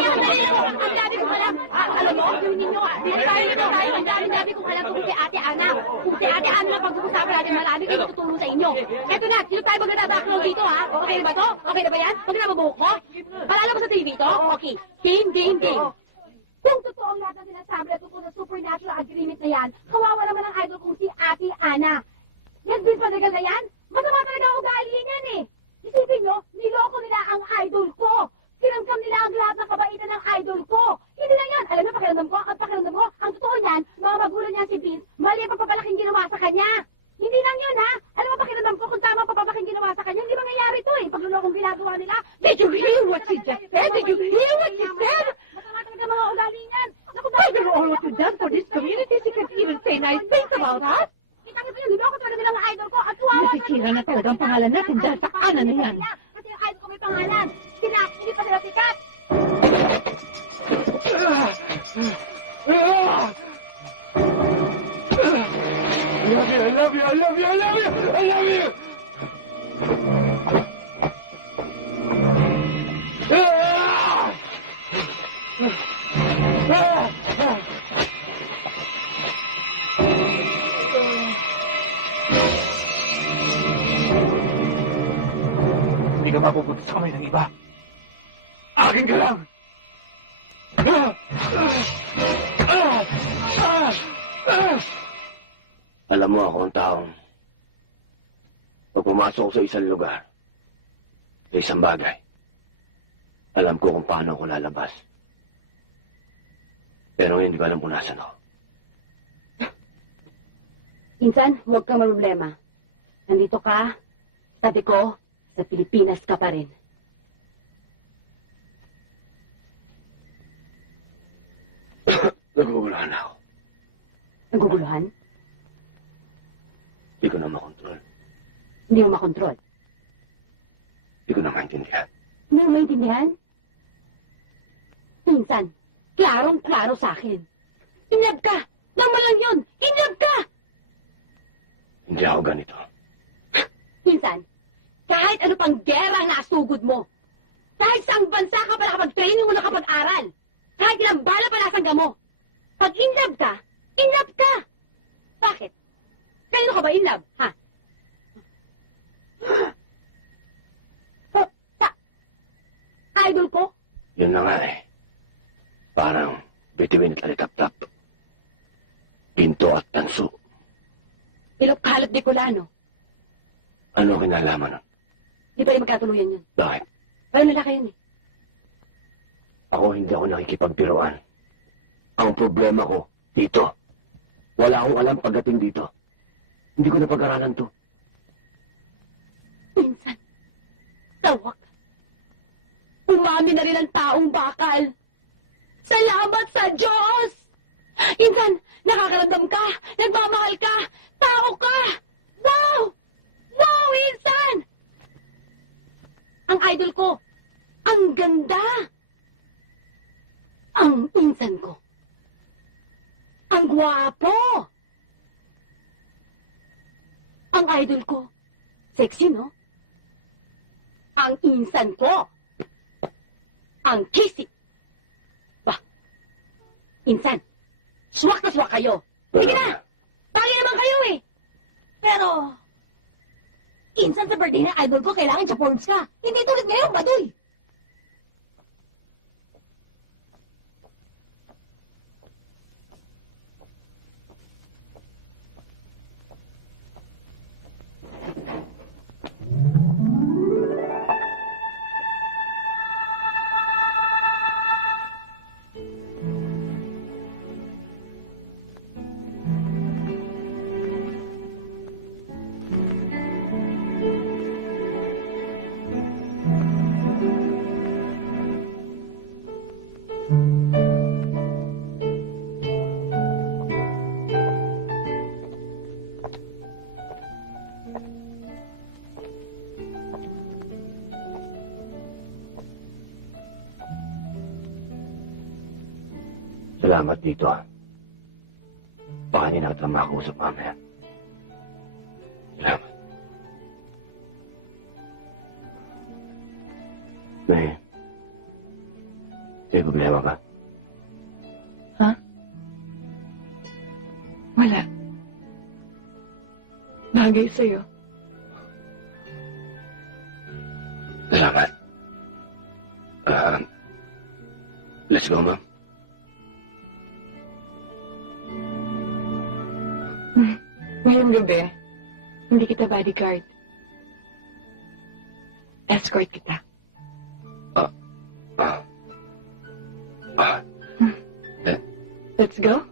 dami kong alam. Alam mo, yung ninyo, ang dami kong alam kung si Ate Ana. Kung si Ate Ana na pag-uusapan natin, marami kayo tutulong sa inyo. Eto na, sino tayo magdadaklow dito, ha? Okay na ba to? Okay na ba yan? Okay na ba buhok mo? Palala mo sa TV to? Okay. Game. Kung totoo ang lahat ng sinasabi na tungkol sa supernatural agreement na yan, kawawa naman ang idol kong si Ate Ana. Yan din panagal na yan? Masama talaga ang ugali niyan eh. Isipin nyo, niloko nila ang idol ko. Tinangkam nila ang lahat ng kabaitan ng idol ko. Hindi lang yan. Alam mo, pakiramdam ko, ang totoo niyan, mga magulang niya si Vince, mali ang pagpapalaking ginawa sa kanya. Hindi lang yun, ha? Alam mo, pakiramdam ko kung tama ang pagpapalaking ginawa sa kanya, hindi mangyayari to, eh. Paglulokong ginagawa nila. Did you hear what she just said? Did you hear what she said? Masama talaga mga ugali niyan. Naku, After all what you've done for this community, she can even say nice things about us. Kita niyo ba yun? Niloko talaga nila ang idol ko. At tuwawa Nasisira na talaga ang pangalan natin dahil sa kanan na yan. Kasi yung idol ko may pangalan. Sila, hindi pa sila sikat. I love you, I love you, I love you, I love you! Hindi ka mapupunta sa kamay ng iba. Akin ka lang! Alam mo ako ang taong pag pumasok ko sa isang lugar, sa isang bagay, alam ko kung paano ako lalabas. Pero ngayon, hindi ko alam kung nasan ako. Insan, huwag kang problema. Nandito ka, sabi ko, sa Pilipinas ka pa rin. Naguguluhan ako. Naguguluhan? Hindi ko na makontrol. Hindi mo makontrol. Hindi ko na maintindihan. Hindi mo maintindihan? Insan, klarong-klaro sa akin. Inlab ka! Tama lang yun! Inlab ka! Hindi ako ganito. Insan, kahit ano pang gera ang nasugod mo, kahit saang bansa ka pa nakapag-training mo nakapag-aral, kahit ilang bala pa nasangga mo, pag inlab ka, inlab ka! Bakit? Kanino ka ba inlab, ha? Idol ko? Yun na nga eh. Parang bituin at alitap-tap. Pinto at tanso. Ilok kalot di kulano. Ano kinalaman nun? Di pa rin magkatuluyan yun. Bakit? Pero lalaki yun eh. Ako hindi ako nakikipagbiruan. Ang problema ko, dito. Wala akong alam pagdating dito. Hindi ko napag-aralan to. Minsan, tawak. Umami na rin ang taong bakal. Salamat sa Diyos! Insan, nakakaramdam ka, nagmamahal ka, tao ka! Wow! Wow, Insan! Ang idol ko, ang ganda! Ang insan ko, ang gwapo! Ang idol ko, sexy, no? Ang insan ko, ang kissy. Bah, insan, swak na swak kayo. Sige na, tali naman kayo eh. Pero, insan sa birthday ng idol ko, kailangan sa Forbes ka. Hindi tulad ngayon, baduy. Salamat dito. Baka hindi na kita makakusap mamaya. Salamat. May problema ba? Ha? Wala. Bagay sa'yo. Salamat. Let's go, ma'am. Ngayong gabi, hindi kita bodyguard. Escort kita. Let's go.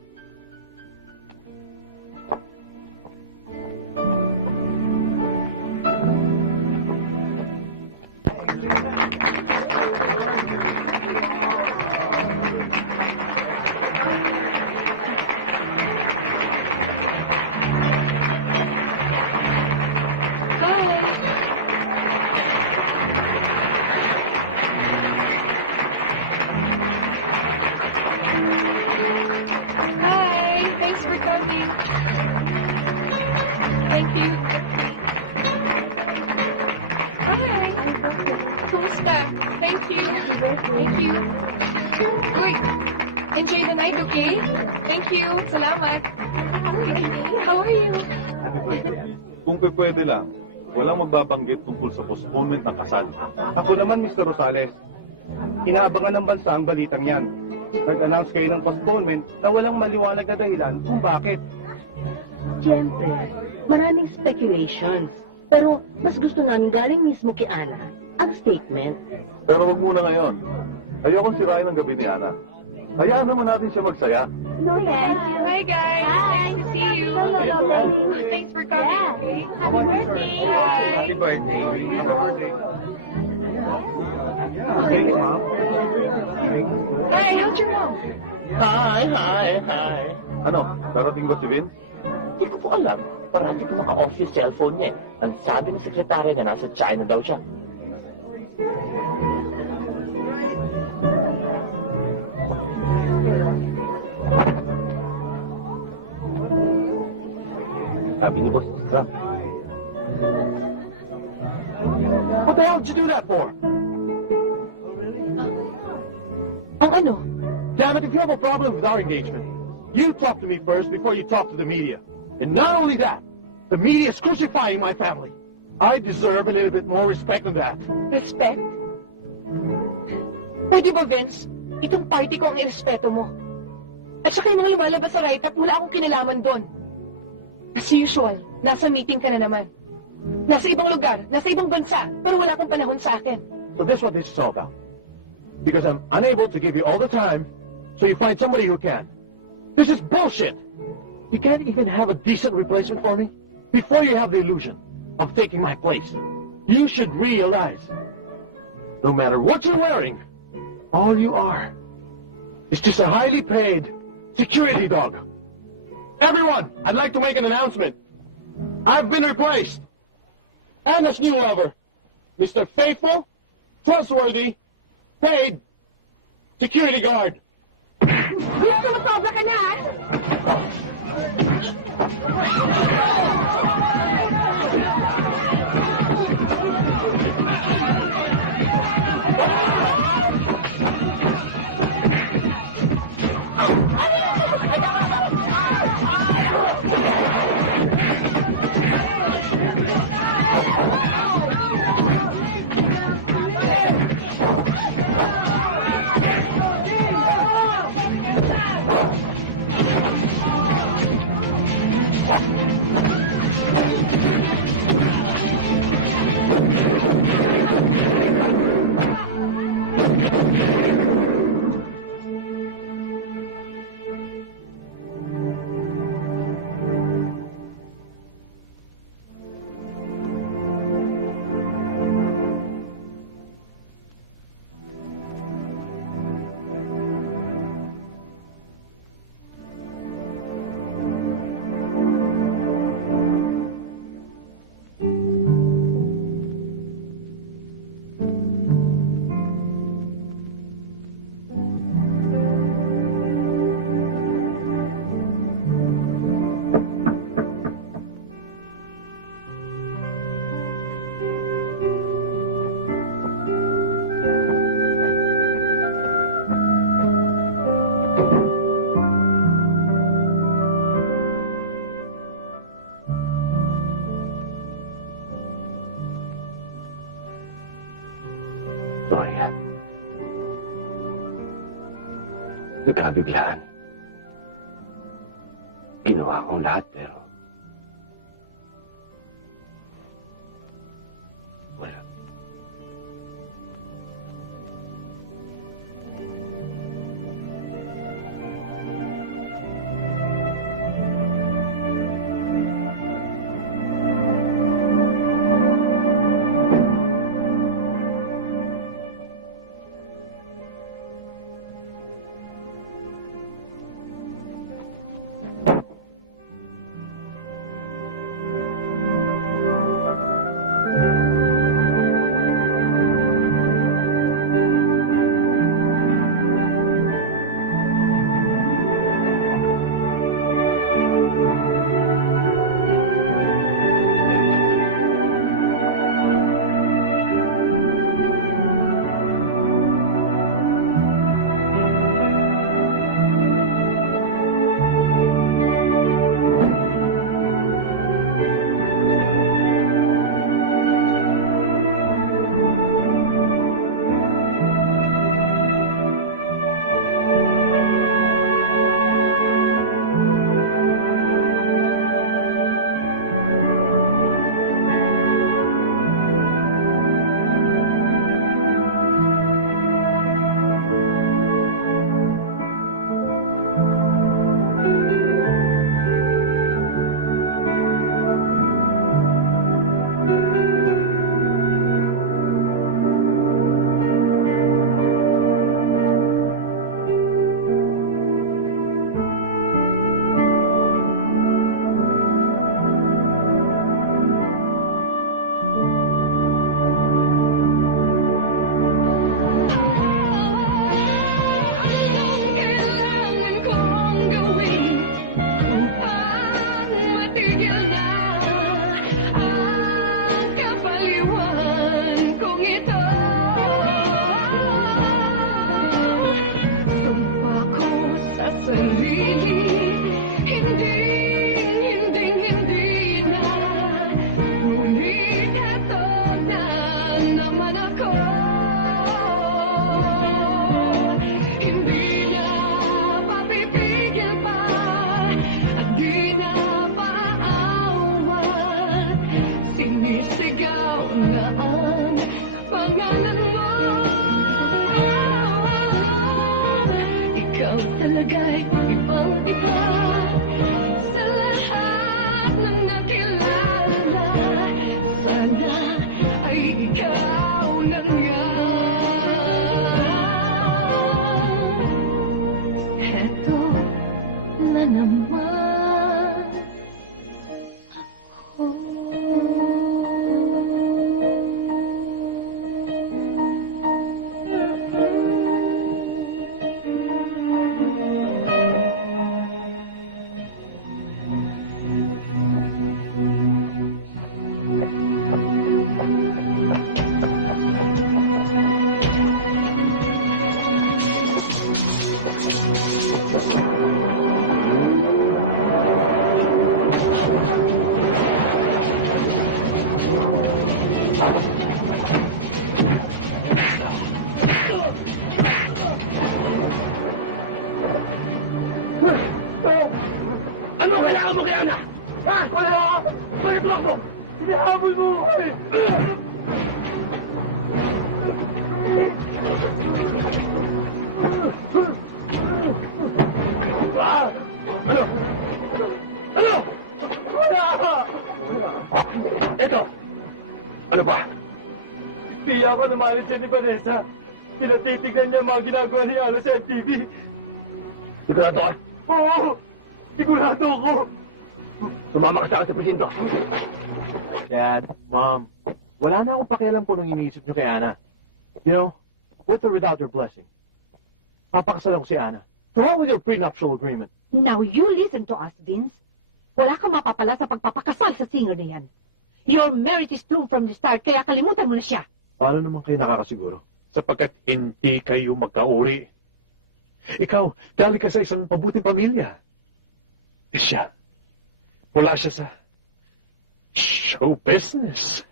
Hi, thanks for coming. Thank you. Hi. Kumusta? Thank you. Thank you. Uy, enjoy the night, okay? Thank you. Salamat. How are you? Kung pwede lang, walang magbabanggit tungkol sa postponement ng kasal. Ako naman, Mr. Rosales. Inaabangan ng bansa ang balitang yan. Nag-announce kayo ng postponement na walang maliwanag na dahilan kung bakit. Siyempre, maraming speculations. Pero mas gusto namin galing mismo kay Ana ang statement. Pero wag muna ngayon. Ayokong sirain ang gabi ni Ana. Hayaan naman natin siya magsaya. Hi, guys. Nice to see you. Thanks for coming, okay? Happy birthday! Happy birthday. Happy birthday. Hi, how's your mom? Hi. Ano, darating ba si Vince? Hindi ko po alam. Parati ko naka-office cellphone niya. Ang sabi ng sekretarya niya, nasa China daw siya. Sabi ni Boss Trump. What the hell did you do that for? Ang ano? Damn it, if you have a problem with our engagement, you talk to me first before you talk to the media. And not only that, the media is crucifying my family. I deserve a little bit more respect than that. Respect? Pwede ba, Vince? Itong party ko ang irespeto mo. At saka yung mga lumalabas sa write-up, wala akong kinalaman doon. As usual, nasa meeting ka na naman. Nasa ibang lugar, nasa ibang bansa, pero wala kang panahon sa akin. So that's what this is all about. Because I'm unable to give you all the time, so you find somebody who can. This is bullshit! You can't even have a decent replacement for me? Before you have the illusion of taking my place, you should realize, no matter what you're wearing, all you are is just a highly paid security dog. Everyone, I'd like to make an announcement. I've been replaced. Anna's new lover, Mr. Faithful, trustworthy, paid security guard. Gusto mo sobra ka na, ha? Gloria. Nagkabiglaan. Ginawa kong lahat pero wala. ikaw na ang pangalan mo. Ikaw talaga'y ibang iba sa lahat ng nakilala. Sana ay ikaw na nga. Heto na naman ako. Ano kailangan mo kay Ana? Ha? Wala! Bakit mo ako? Hinahabol mo ako eh! Ah! Ano? Ano? Wala! Ito! Ano ba? Hindi ako namalit siya ni Vanessa. Pinatitignan niya mga ginagawa ni Ana sa TV. Sigurado ka? Oo! Sigurado ako! Sumama ka sa akin sa presinto. Dad, Mom, wala na akong pakialam kung anong iniisip niyo kay Ana. You know, with or without your blessing, papakasalan ko si Ana. So what was your prenuptial agreement? Now you listen to us, Vince. Wala kang mapapala sa pagpapakasal sa singer na yan. Your marriage is true from the start, kaya kalimutan mo na siya. Paano naman kayo nakakasiguro? Sapagkat hindi kayo magkauri. Ikaw, dali ka sa isang pabuting pamilya. Eh siya, wala siya sa show business.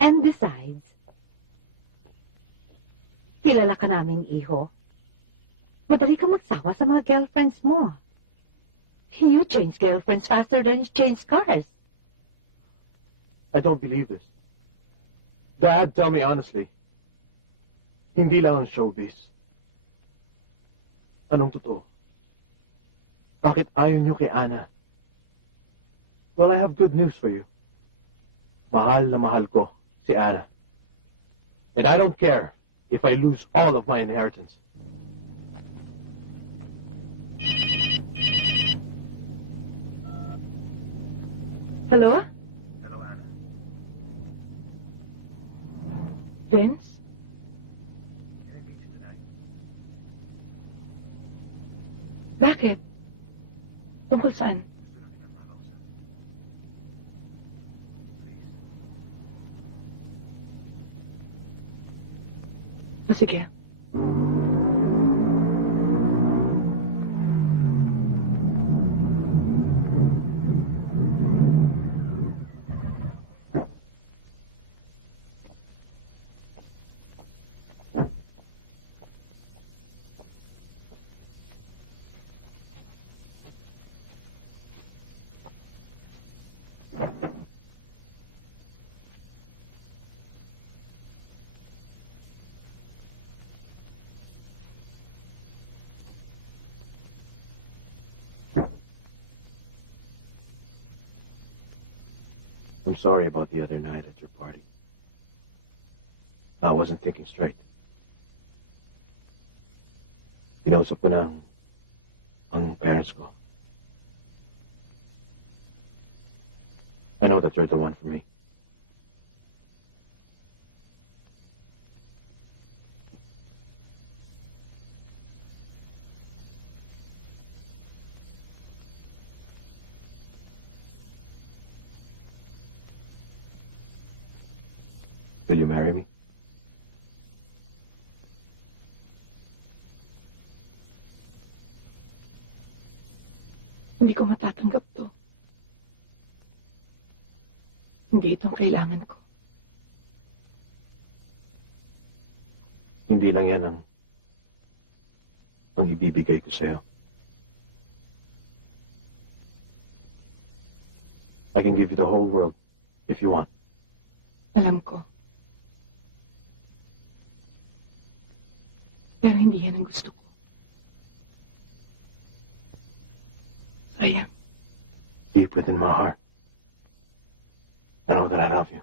And besides, kilala ka namin, iho. Madali kang magsawa sa mga girlfriends mo. You change girlfriends faster than you change cars. I don't believe this. Dad, tell me honestly. Hindi lang ang showbiz. Anong totoo? Bakit ayaw niyo kay Ana? Well, I have good news for you. Mahal na mahal ko si Ana. And I don't care if I lose all of my inheritance. Hello? Vince? Bakit? Tungkol saan? O sige. I'm sorry about the other night at your party. I wasn't thinking straight. Kinausap ko na ang parents ko. I know that you're the one for me. Will you marry me? Hindi ko matatanggap to. Hindi itong kailangan ko. Hindi lang yan ang ang ibibigay ko sa'yo. I can give you the whole world if you want. Alam ko. Pero hindi yan ang gusto ko. Sayang. Deep within my heart, I know that I love you.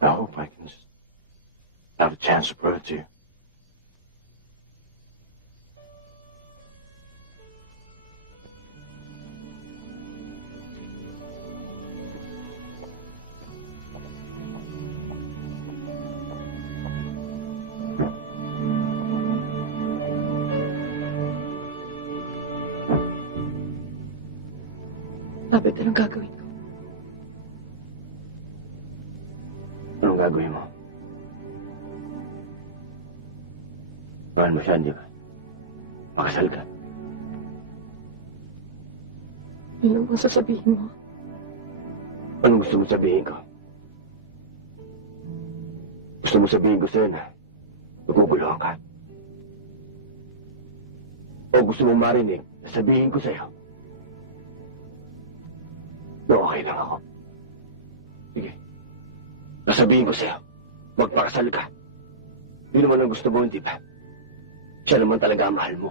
I hope I can just have a chance to prove it to you. Abet, anong gagawin ko? Anong gagawin mo? Mahal mo siya, di ba? Makasal ka. Ano bang sasabihin mo? Anong gusto mo sabihin ko? Gusto mo sabihin ko sa'yo na maguguluhan ka? O gusto mo marinig na sabihin ko sa'yo na okay lang ako? Sige. Nasabihin ko sa'yo, magpakasal ka. Di naman ang gusto mo, hindi ba? Siya naman talaga ang mahal mo.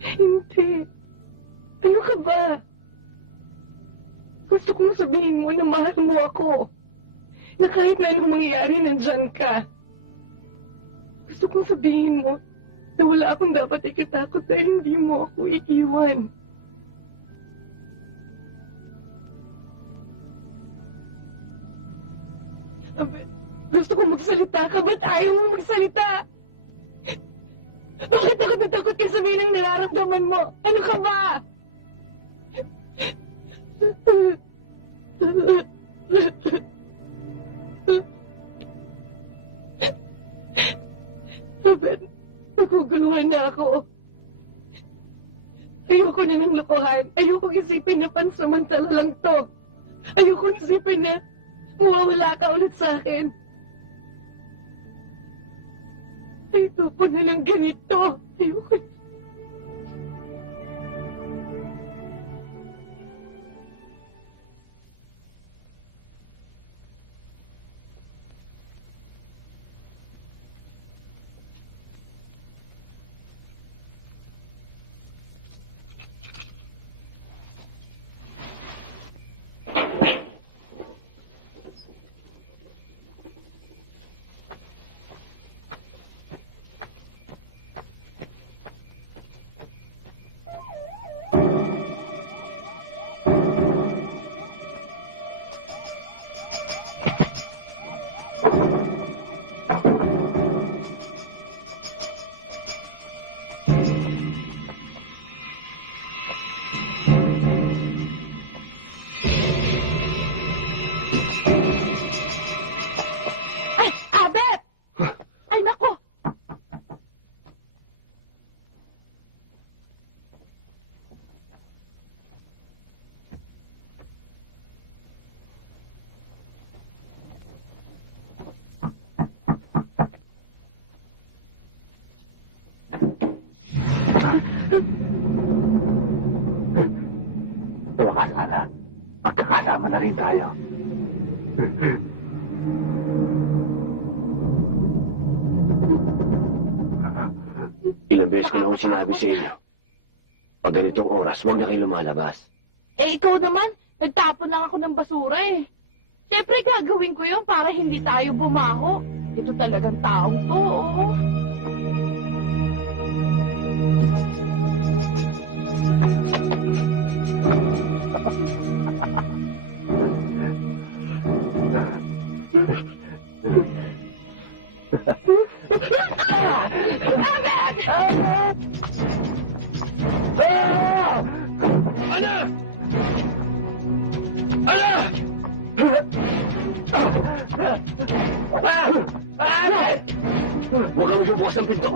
Hindi. Ano ka ba? Gusto kong sabihin mo na mahal mo ako. Na kahit na anong mangyayari, nandyan ka. Gusto kong sabihin mo na wala akong dapat ikatakot dahil hindi mo ako iiwan. Abet, gusto kong magsalita ka. Ba't ayaw mo magsalita? Bakit ako natakot ka sabihin ang nararamdaman mo? Ano ka ba? Abet, naguguluhan na ako. Ayoko na ng lokohan. Ayoko isipin na pansamantala lang to. Ayoko isipin na mawawala ka ulit sa akin. Ayoko na ng ganito. Ayoko na. Sa wakas, Ana, magkakasama na rin tayo. Ilang beses ko na akong sinabi sa inyo. Pag ganitong oras, huwag na kayo lumalabas. Eh, ikaw naman, nagtapon lang ako ng basura eh. Siyempre, gagawin ko yun para hindi tayo bumaho. Ito talagang taong to, oo. Huwag kang magbubukas ng pinto.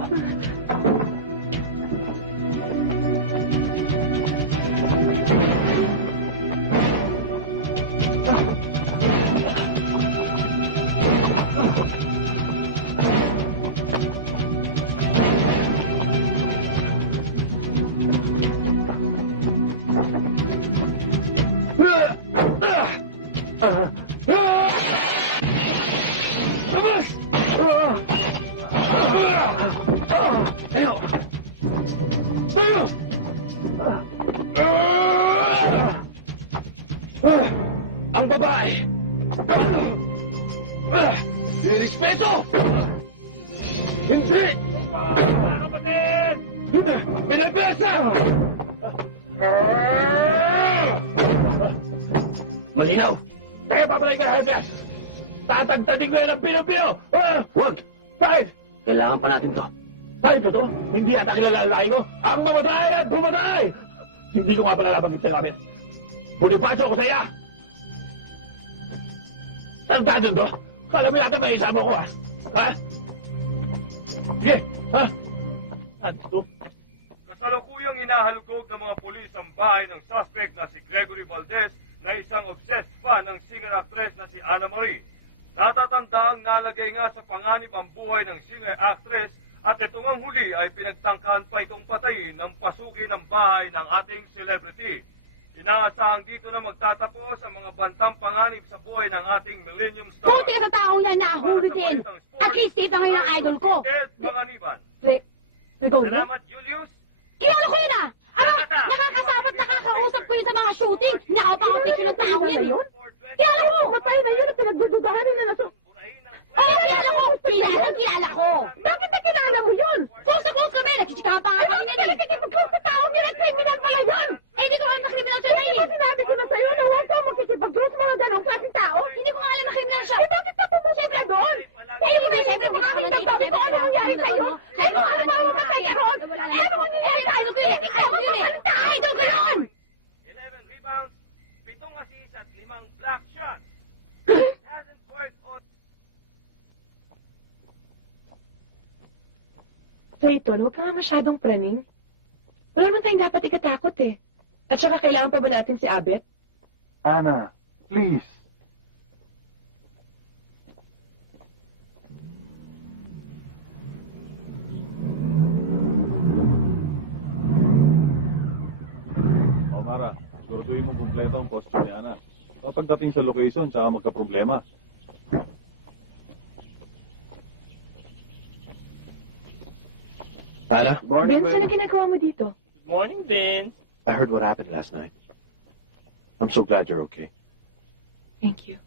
Tayo! Tayo! Ang babae! Nirespeto! Hindi! Mga kapatid! Pinabesa! Malinaw! Tayo papalay ka, Helgas! Tatagtadin ko yan ang pino-pino! Huwag! Bakit? Kailangan pa natin to. Tayo ba to? Hindi ata kilala ang laki ko. Ang mamatay at bumatay! Hindi ko nga pala nabanggit sa gamit. Bonifacio ko sa iya! Tarantado to? Kala mo yata may isama ko, ha? Ha? Sige, ha? Ano? Kasalukuyang inahalugog ng mga pulis ang bahay ng suspect na si Gregory Valdez na isang obsessed fan ng singer-actress na si Ana Marie. Natatandaang nalagay nga sa panganib ang buhay ng singer-actress at itong ang huli ay pinagtangkahan pa itong patayin ng pasukin ng bahay ng ating celebrity. Inaasahang dito na magtatapos ang mga bantang panganib sa buhay ng ating Millennium Star. Buti ka sa taong yan nahuli din. At least kita ngayon ang idol ko. Ed Panganiban. Salamat, Julius. Kilala ko yun ah! Nakakasama at nakakausap ko yun sa mga shooting. Nakapang-picture ng taong yan yun. Kilala ko! Matay na yun at nagdududahan na naso. Oo, kilala ko! Kilala ko! Bakit na kilala mo yun? Close na close kami! Nagchichikahan pa nga kami yan eh! Nakikipag-close sa taong yun at criminal pala yun! Eh, hindi ko alam na criminal siya na eh! Sinabi ko na sa'yo na huwag ka makikipag-close mga ganong klaseng tao! Hindi ko nga alam na criminal siya! Eh, bakit ka pumunta siyempre doon? Eh, hindi siyempre makakita sabi ko ano nangyari sa'yo? Eh, kung ano mamamatay ka ron? Eh, ano mangyayari sa idol ko yun? Ayaw ko masalita! Idol ko yun! 11 rebounds, 7 assists at 5 block shots. Hasn't worked on... Clayton, huwag ka nga masyadong praning. Wala naman tayong dapat ikatakot eh. At saka kailangan pa ba natin si Abet? Ana, please. O Mara, siguraduhin mo kumpleto ang costume ni Ana. Pagdating sa location, tsaka magka-problema. Ana, Vince, ano ginagawa mo dito? Morning, Vince. I heard what happened last night. I'm so glad you're okay. Thank you.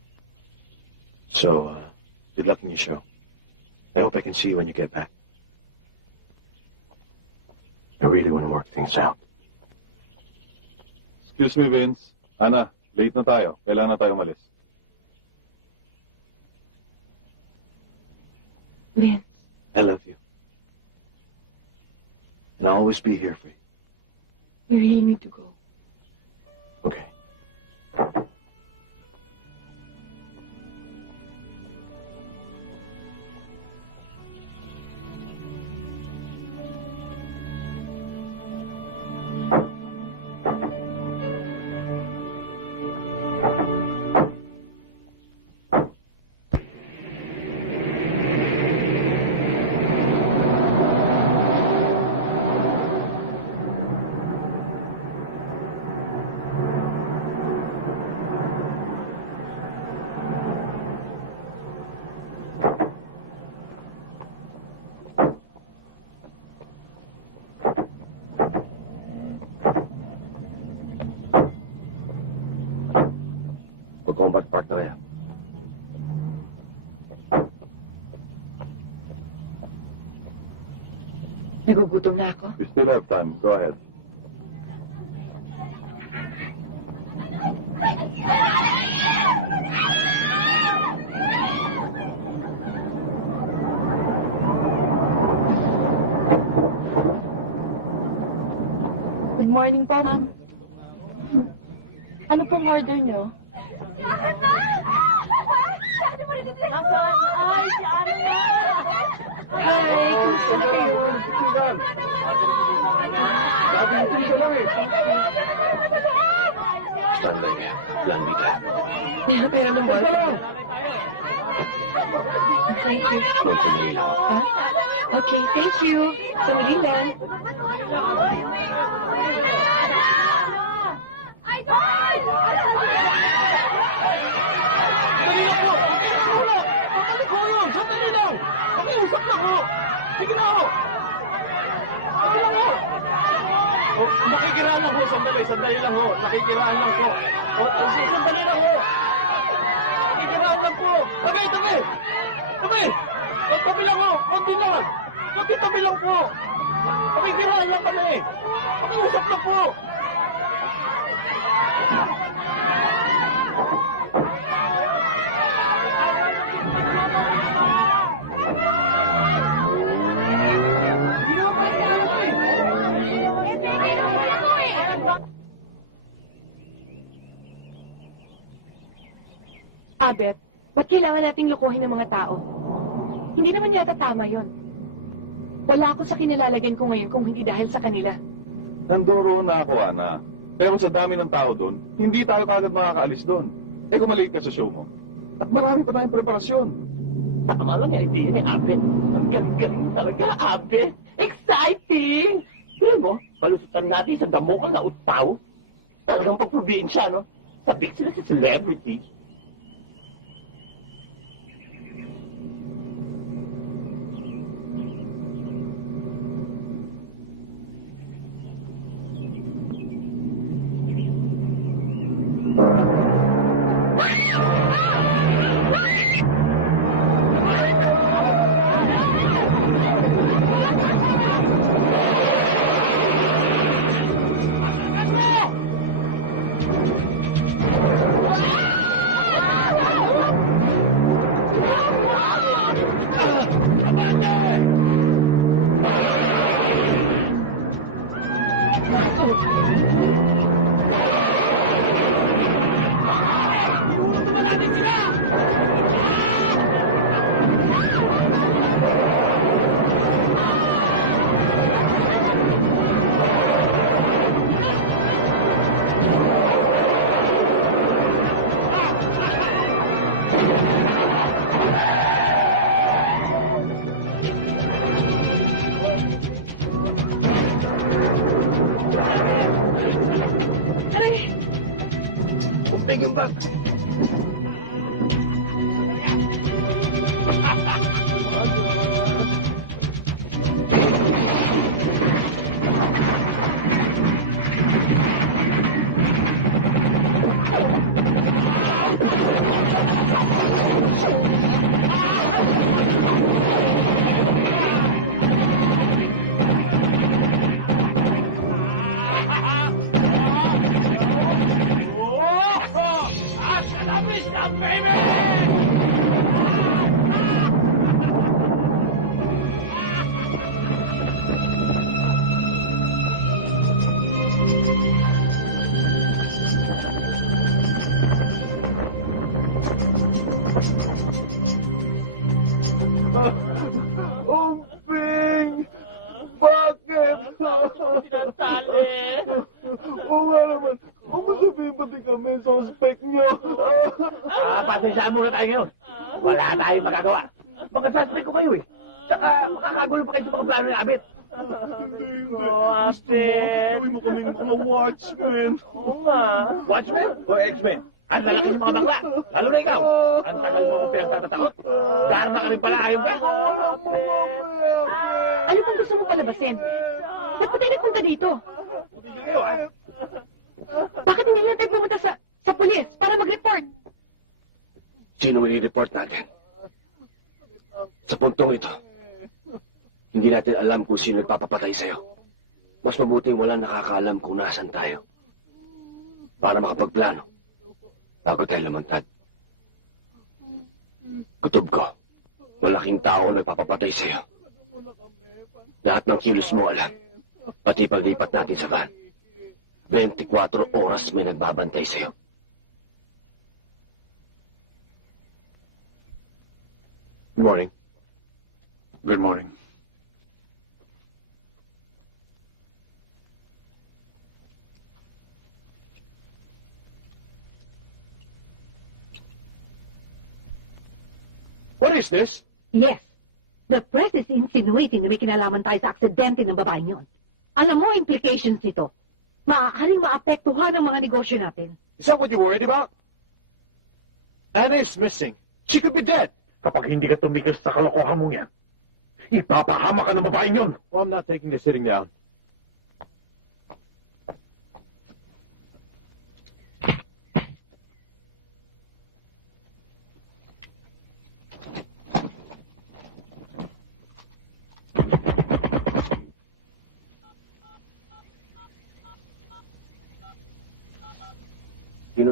So, good luck in your show. I hope I can see you when you get back. I really want to work things out. Excuse me, Vince. Ana, late na tayo. Kailangan na tayo umalis. Vince. I love you. And I'll always be here for you. We really need to go. Okay. Combat partner yan. Nagugutom na ako. We still have time. Go ahead. Good morning po, ma'am. Ano pong order nyo? Hi, kumusta na kayo? Standby. Lang kita. Pero ng boss. Thank you. Huwag sa Manila. Ha? Okay, thank you. Sa muli lang. Nakikiraan lang ho, sandali lang ho. Nakikiraan lang po. Sandali lang ho. Nakikiraan lang po. Tabi! Tabi lang ho, konti lang. Tabi lang po. Nakikiraan lang kami. Pakiusap na po. Abet, ba't kailangan nating lokohin ng mga tao? Hindi naman yata tama yon. Wala ako sa kinilalagyan ko ngayon kung hindi dahil sa kanila. Nanduro na ako, Ana. Pero sa dami ng tao doon, hindi tayo kagad makakaalis doon. Eh kung maliit ka sa show mo. At marami pa tayong preparasyon. Tama lang yung idea ni Abet. Ang galing-galing talaga, Abet. Exciting! Tignan mo, palusutan natin sa damukal na utaw. Talagang pagprobinsya, no? Sabik sila sa celebrity. Yung bag. Umping! Bakit? Sinasali! Oo nga naman. Huwag mo sabihin pati kami suspect nyo. Pasensyahan muna tayo ngayon. Wala tayong magagawa. Magkasuspect ko kayo eh. Tsaka makakagulo pa kayo sa mga plano ni Abet. Abet! Gawin mo kaming mga watchmen. Oo nga. Watchmen o X-Men? Ang lalaki ng mga bakla. Lalo na ikaw. Ang tagal mo kong pinagtatatakot. Dharma ka rin pala. Ayaw ka. Ano bang gusto mo palabasin? Ba't pa tayo nagpunta dito? Hindi kayo ha. Bakit hindi lang tayo pumunta sa pulis para mag-report? Sino i-report natin? Sa puntong ito, hindi natin alam kung sino nagpapapatay sa'yo. Mas mabuting wala nakakaalam kung nasan tayo. Para makapagplano, bago tayo lumantad. Kutob ko, malaking tao nagpapapatay sa'yo. Lahat ng kilos mo alam, pati paglipat natin sa van. 24 oras may nagbabantay sa'yo. Good morning. Good morning. What is this? Yes. The press is insinuating na may kinalaman tayo sa aksidente ng babaeng yon. Alam mo implications nito? Maaaring maapektuhan ang mga negosyo natin. Is that what you're worried about? Anna is missing. She could be dead. Kapag hindi ka tumigil sa kalokohan mong yan, ipapahama ka ng babaeng yon. Well, I'm not taking this sitting down.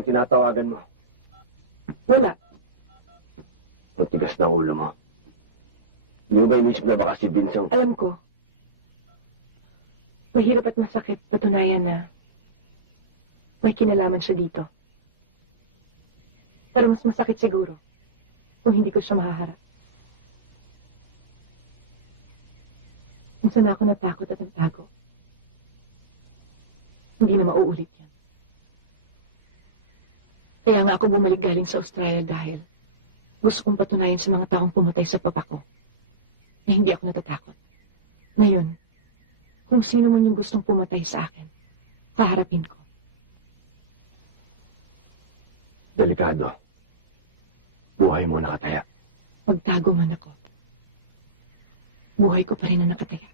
ang tinatawagan mo? Wala. Matigas na ulo mo. Hindi mo ba inisip na baka si Vince ang... Alam ko. Mahirap at masakit patunayan na may kinalaman siya dito. Pero mas masakit siguro kung hindi ko siya mahaharap. Minsan ako natakot at nagtago. Hindi na mauulit yan. Kaya nga ako bumalik galing sa Australia dahil gusto kong patunayan sa mga taong pumatay sa papa ko na hindi ako natatakot. Ngayon, kung sino man yung gustong pumatay sa akin, haharapin ko. Delikado. Buhay mo nakataya. Magtago man ako, buhay ko pa rin ang nakataya.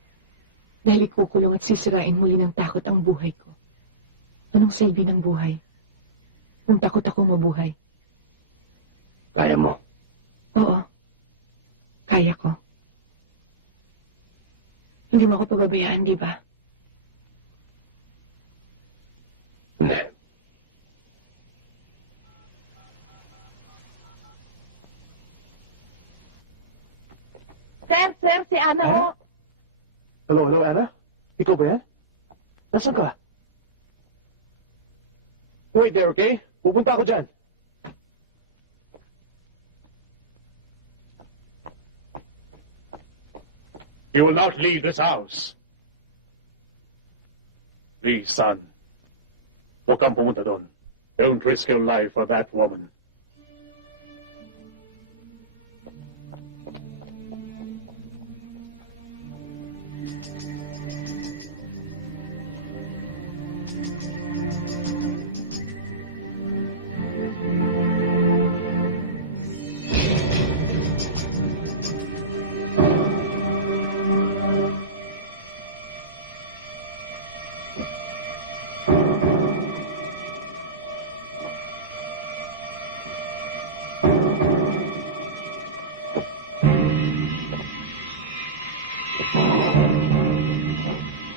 Dahil ikukulong at sisirain muli ng takot ang buhay ko. Anong silbi ng buhay? Kung takot ako mabuhay. Kaya mo. Oo. Kaya ko. Hindi mo ako pababayaan, di ba? Hindi. Sir, si Ana ho. Hello, Anna? Ikaw ba yan? Nasaan ka? Wait there, okay? Pupunta ako dyan. You will not leave this house. Please, son. Huwag kang pumunta doon. Don't risk your life for that woman.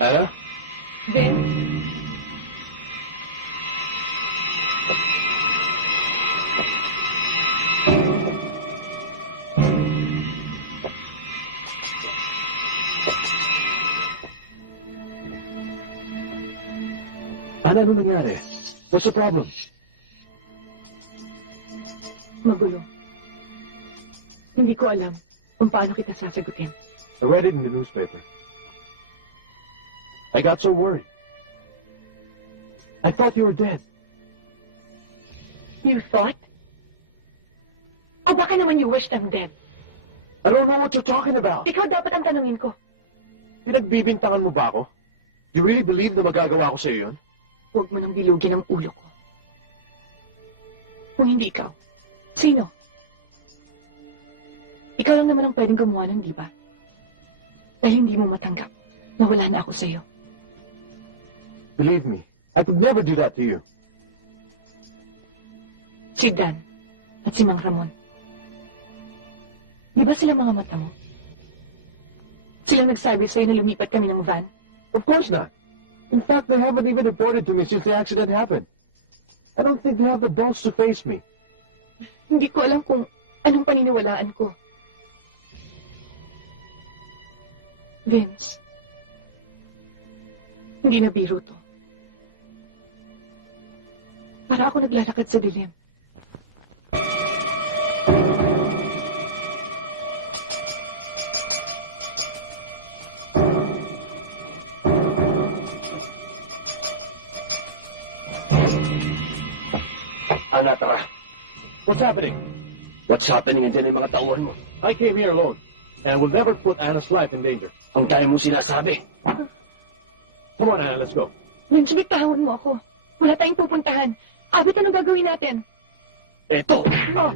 Anna? Ben? Anna, ano nangyari? What's the problem? Magulo. Hindi ko alam kung paano kita sasagutin. I read it in the newspaper. I got so worried. I thought you were dead. You thought? O baka naman you wished I'm dead? I don't know what you're talking about. Ikaw dapat ang tanungin ko. Pinagbibintangan mo ba ako? You really believe na magagawa ko sa iyo yun? Huwag mo nang bilugin ang ulo ko. Kung hindi ikaw, sino? Ikaw lang naman ang pwedeng gumawa nun, di ba? Dahil hindi mo matanggap na wala na ako sa'yo. Believe me, I could never do that to you. Si Dan at si Mang Ramon. Di ba sila mga mata mo? Silang nagsabi sa'yo na lumipat kami ng van? Of course not. In fact, they haven't even reported to me since the accident happened. I don't think they have the balls to face me. Hindi ko alam kung anong paniniwalaan ko. Vince, hindi na biro to. Para ako naglalakad sa dilim. Ana, tara. What's happening? What's happening? Andiyan yung mga tauhan mo. I came here alone, and will never put Anna's life in danger. Ang dahil mo sinasabi. Come on, Anna, let's go. Vince, bitawan mo ako. Wala tayong pupuntahan. Abit, ano gagawin natin? Eto! Oh.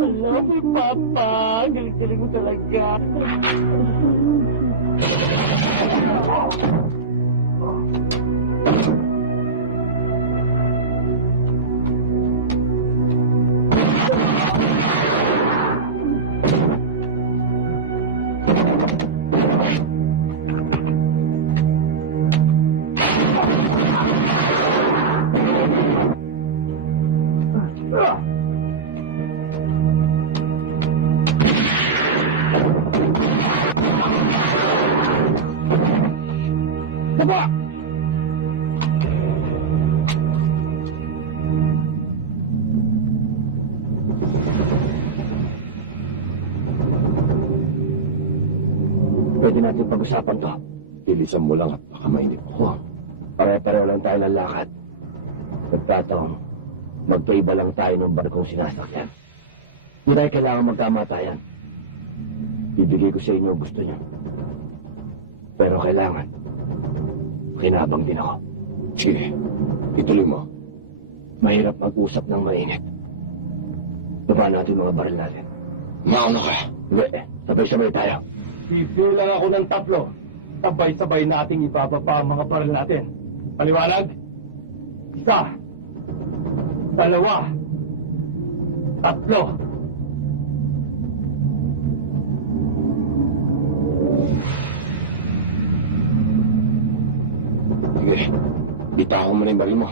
Alam mo, Papa, galing-galing mo talaga. Pwede natin pag-usapan to. Bilisan mo lang at baka mainip ako. Pare-pareho lang tayo ng lakad. Nagkataong, magkaiba lang tayo ng barkong sinasakyan. Hindi tayo kailangan magkamatayan. Bibigay ko sa inyo ang gusto niyo. Pero kailangan, kinabang din ako. Sige, ituloy mo. Mahirap mag-usap ng mainit. Baba natin mga baril natin. Mauna ka. Hindi, sabay-sabay tayo. Bibigyan lang ako ng 3. Sabay-sabay nating ibababa ang mga baril natin. Paliwanag? 1, 2, 3. Sige, bitaw mo na yung baril mo.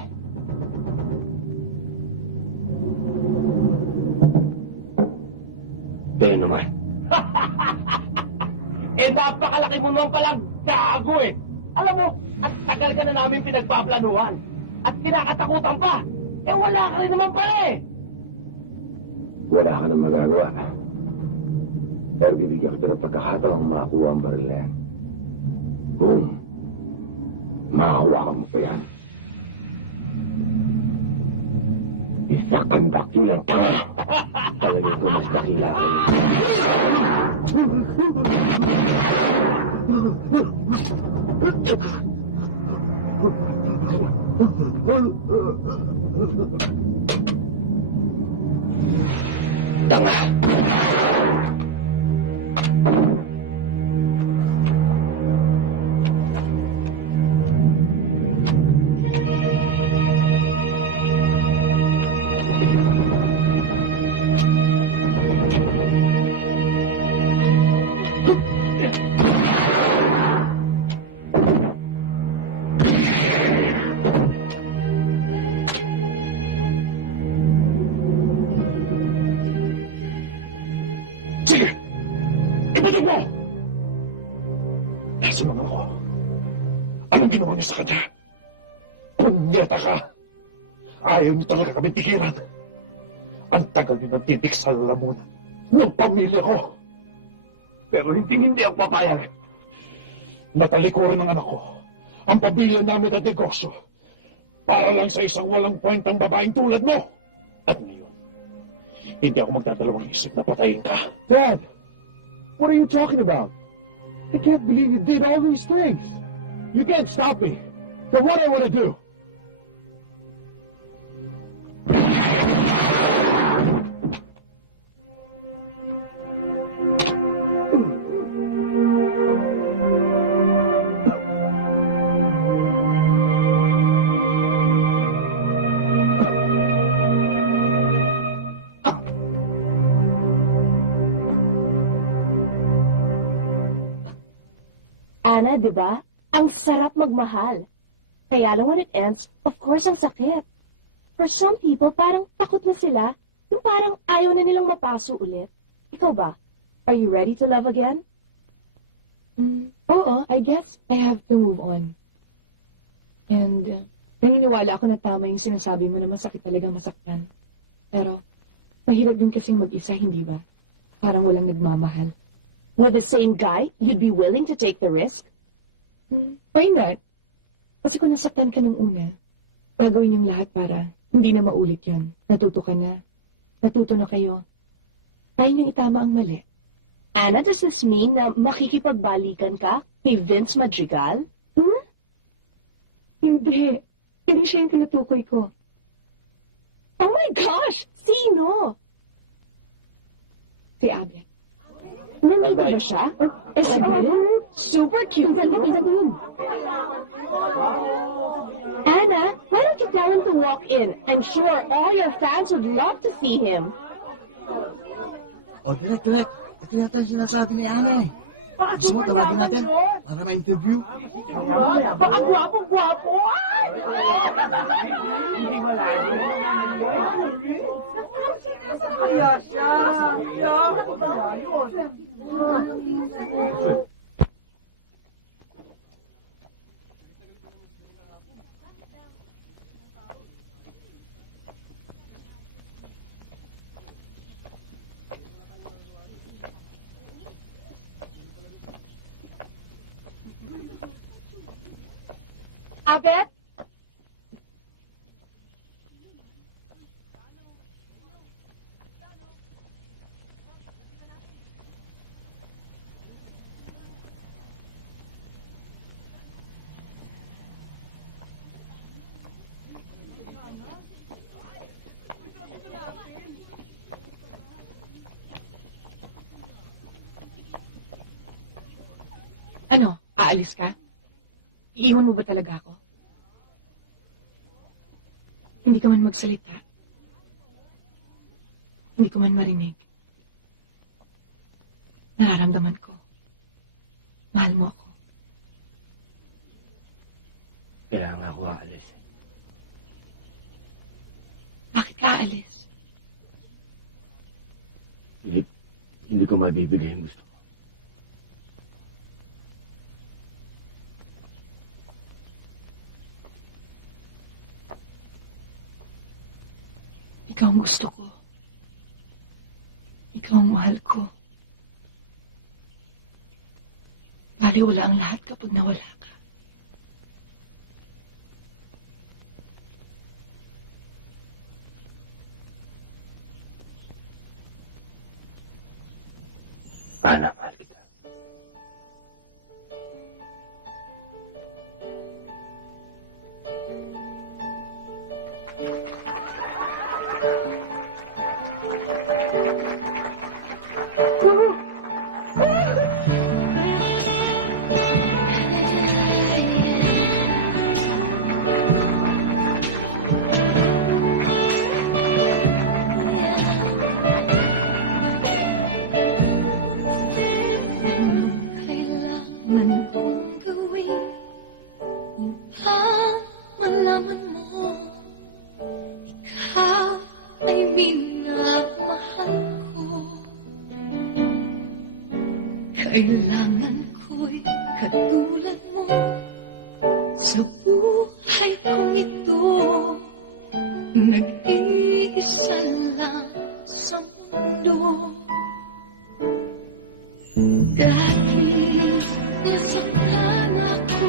Pero naman. Napakalaki mo nung palang gago eh. Alam mo, at tagal ka na namin pinagpaplanuhan. At kinakatakutan pa. Wala ka rin naman pala eh. Wala ka nang magagawa. Pero bibigyan kita ng pagkakataong makakuha ang baril na yan. Boom. Makahawakan mo pa yan. Isa kang dakilang tanga. Talagang ko mas dakila ka rin. Tanga. Sige! Ibalik mo! Nasa mga ko. Anong ginawa niyo sa kanya? Punyeta ka! Ayaw niyo talaga kami tigilan. Ang tagal niyo ng titik sa lalamunan ng pamilya ko. Pero hindi ako papayag. Natalikuran ng anak ko ang pamilya namin at negosyo para lang sa isang walang kwentang babaeng tulad mo. At ngayon, hindi ako magdadalawang isip na patayin ka. Dad, what are you talking about? I can't believe you did all these things. You can't stop me. So what I want to do? Ana, di ba? Ang sarap magmahal. Kaya lang when it ends, of course, ang sakit. For some people, parang takot na sila. Yung parang ayaw na nilang mapaso ulit. Ikaw ba? Are you ready to love again? Oo, I guess I have to move on. And naniniwala ako na tama yung sinasabi mo na masakit talaga masaktan. Pero, mahirap din kasing mag-isa, hindi ba? Parang walang nagmamahal. With the same guy, you'd be willing to take the risk? Why not? Kasi kung nasaktan ka nung una, gagawin yung lahat para hindi na maulit yun. Natuto ka na. Natuto na kayo. Kaya niyong itama ang mali. Anna, does this mean na makikipagbalikan ka kay Vince Madrigal? Hmm? Hindi. Hindi siya yung tinutukoy ko. Oh my gosh! Sino? Si Abet. Nandito ba siya? Eh, sige. Super cute. Anna, why don't you tell him to walk in? I'm sure all your fans would love to see him. O, direct. Ito yata yung sinasabi ni Ana eh. Gusto mo tawagin natin para ma-interview? Baka gwapo-gwapo! Kaya siya! Abet? Ano? Aalis ka? Iiwan mo ba talaga ako? Hindi ka man magsalita. Hindi ko man marinig. Nararamdaman ko. Mahal mo ako. Kailangan ako aalis. Bakit ka aalis? Hindi ko mabibigay yung gusto ko. Ikaw ang gusto ko. Ikaw ang mahal ko. Baliwala ang lahat kapag nawala ka. Ana, mahal kita. Kailangan kong gawin upang malaman mo ikaw ay minamahal ko. Kailangan ko'y katulad mo sa buhay kong ito. Nag-iisa lang sa mundo. Dahil nasaktan ako,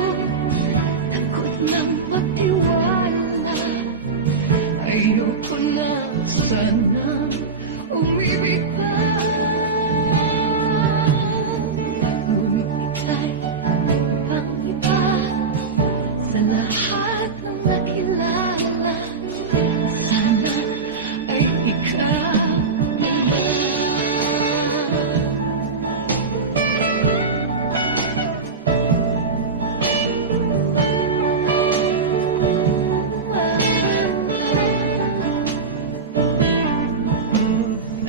takot ng magtiwala. Ayoko na sanang umibig pa. Ngunit ika'y pang-iba sa lahat ng nakilala. Sana ay ikaw na.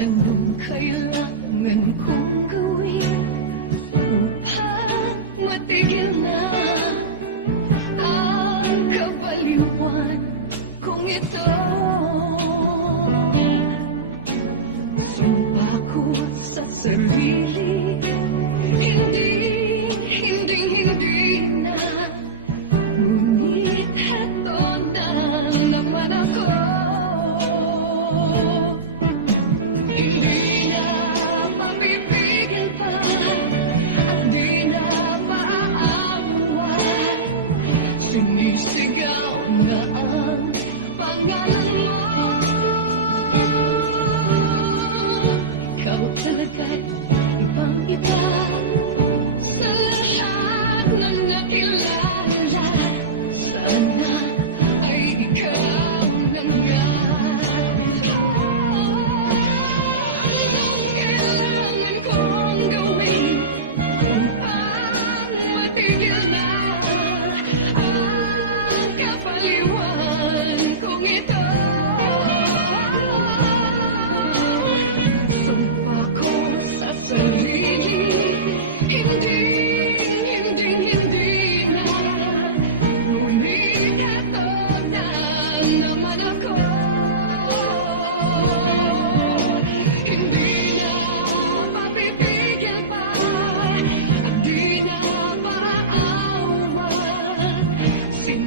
Anong kailangan kong gawin upang matigil na ang kabaliwan kong ito? Sumpa ko sa sarili, hindi na. Ngunit eto na naman ako. Hindi na mapipigil pa at di na maaawan. Sinisigaw na ang pangalan mo. Ikaw talaga'y ibang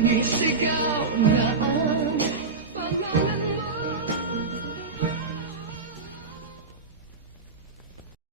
sinisigaw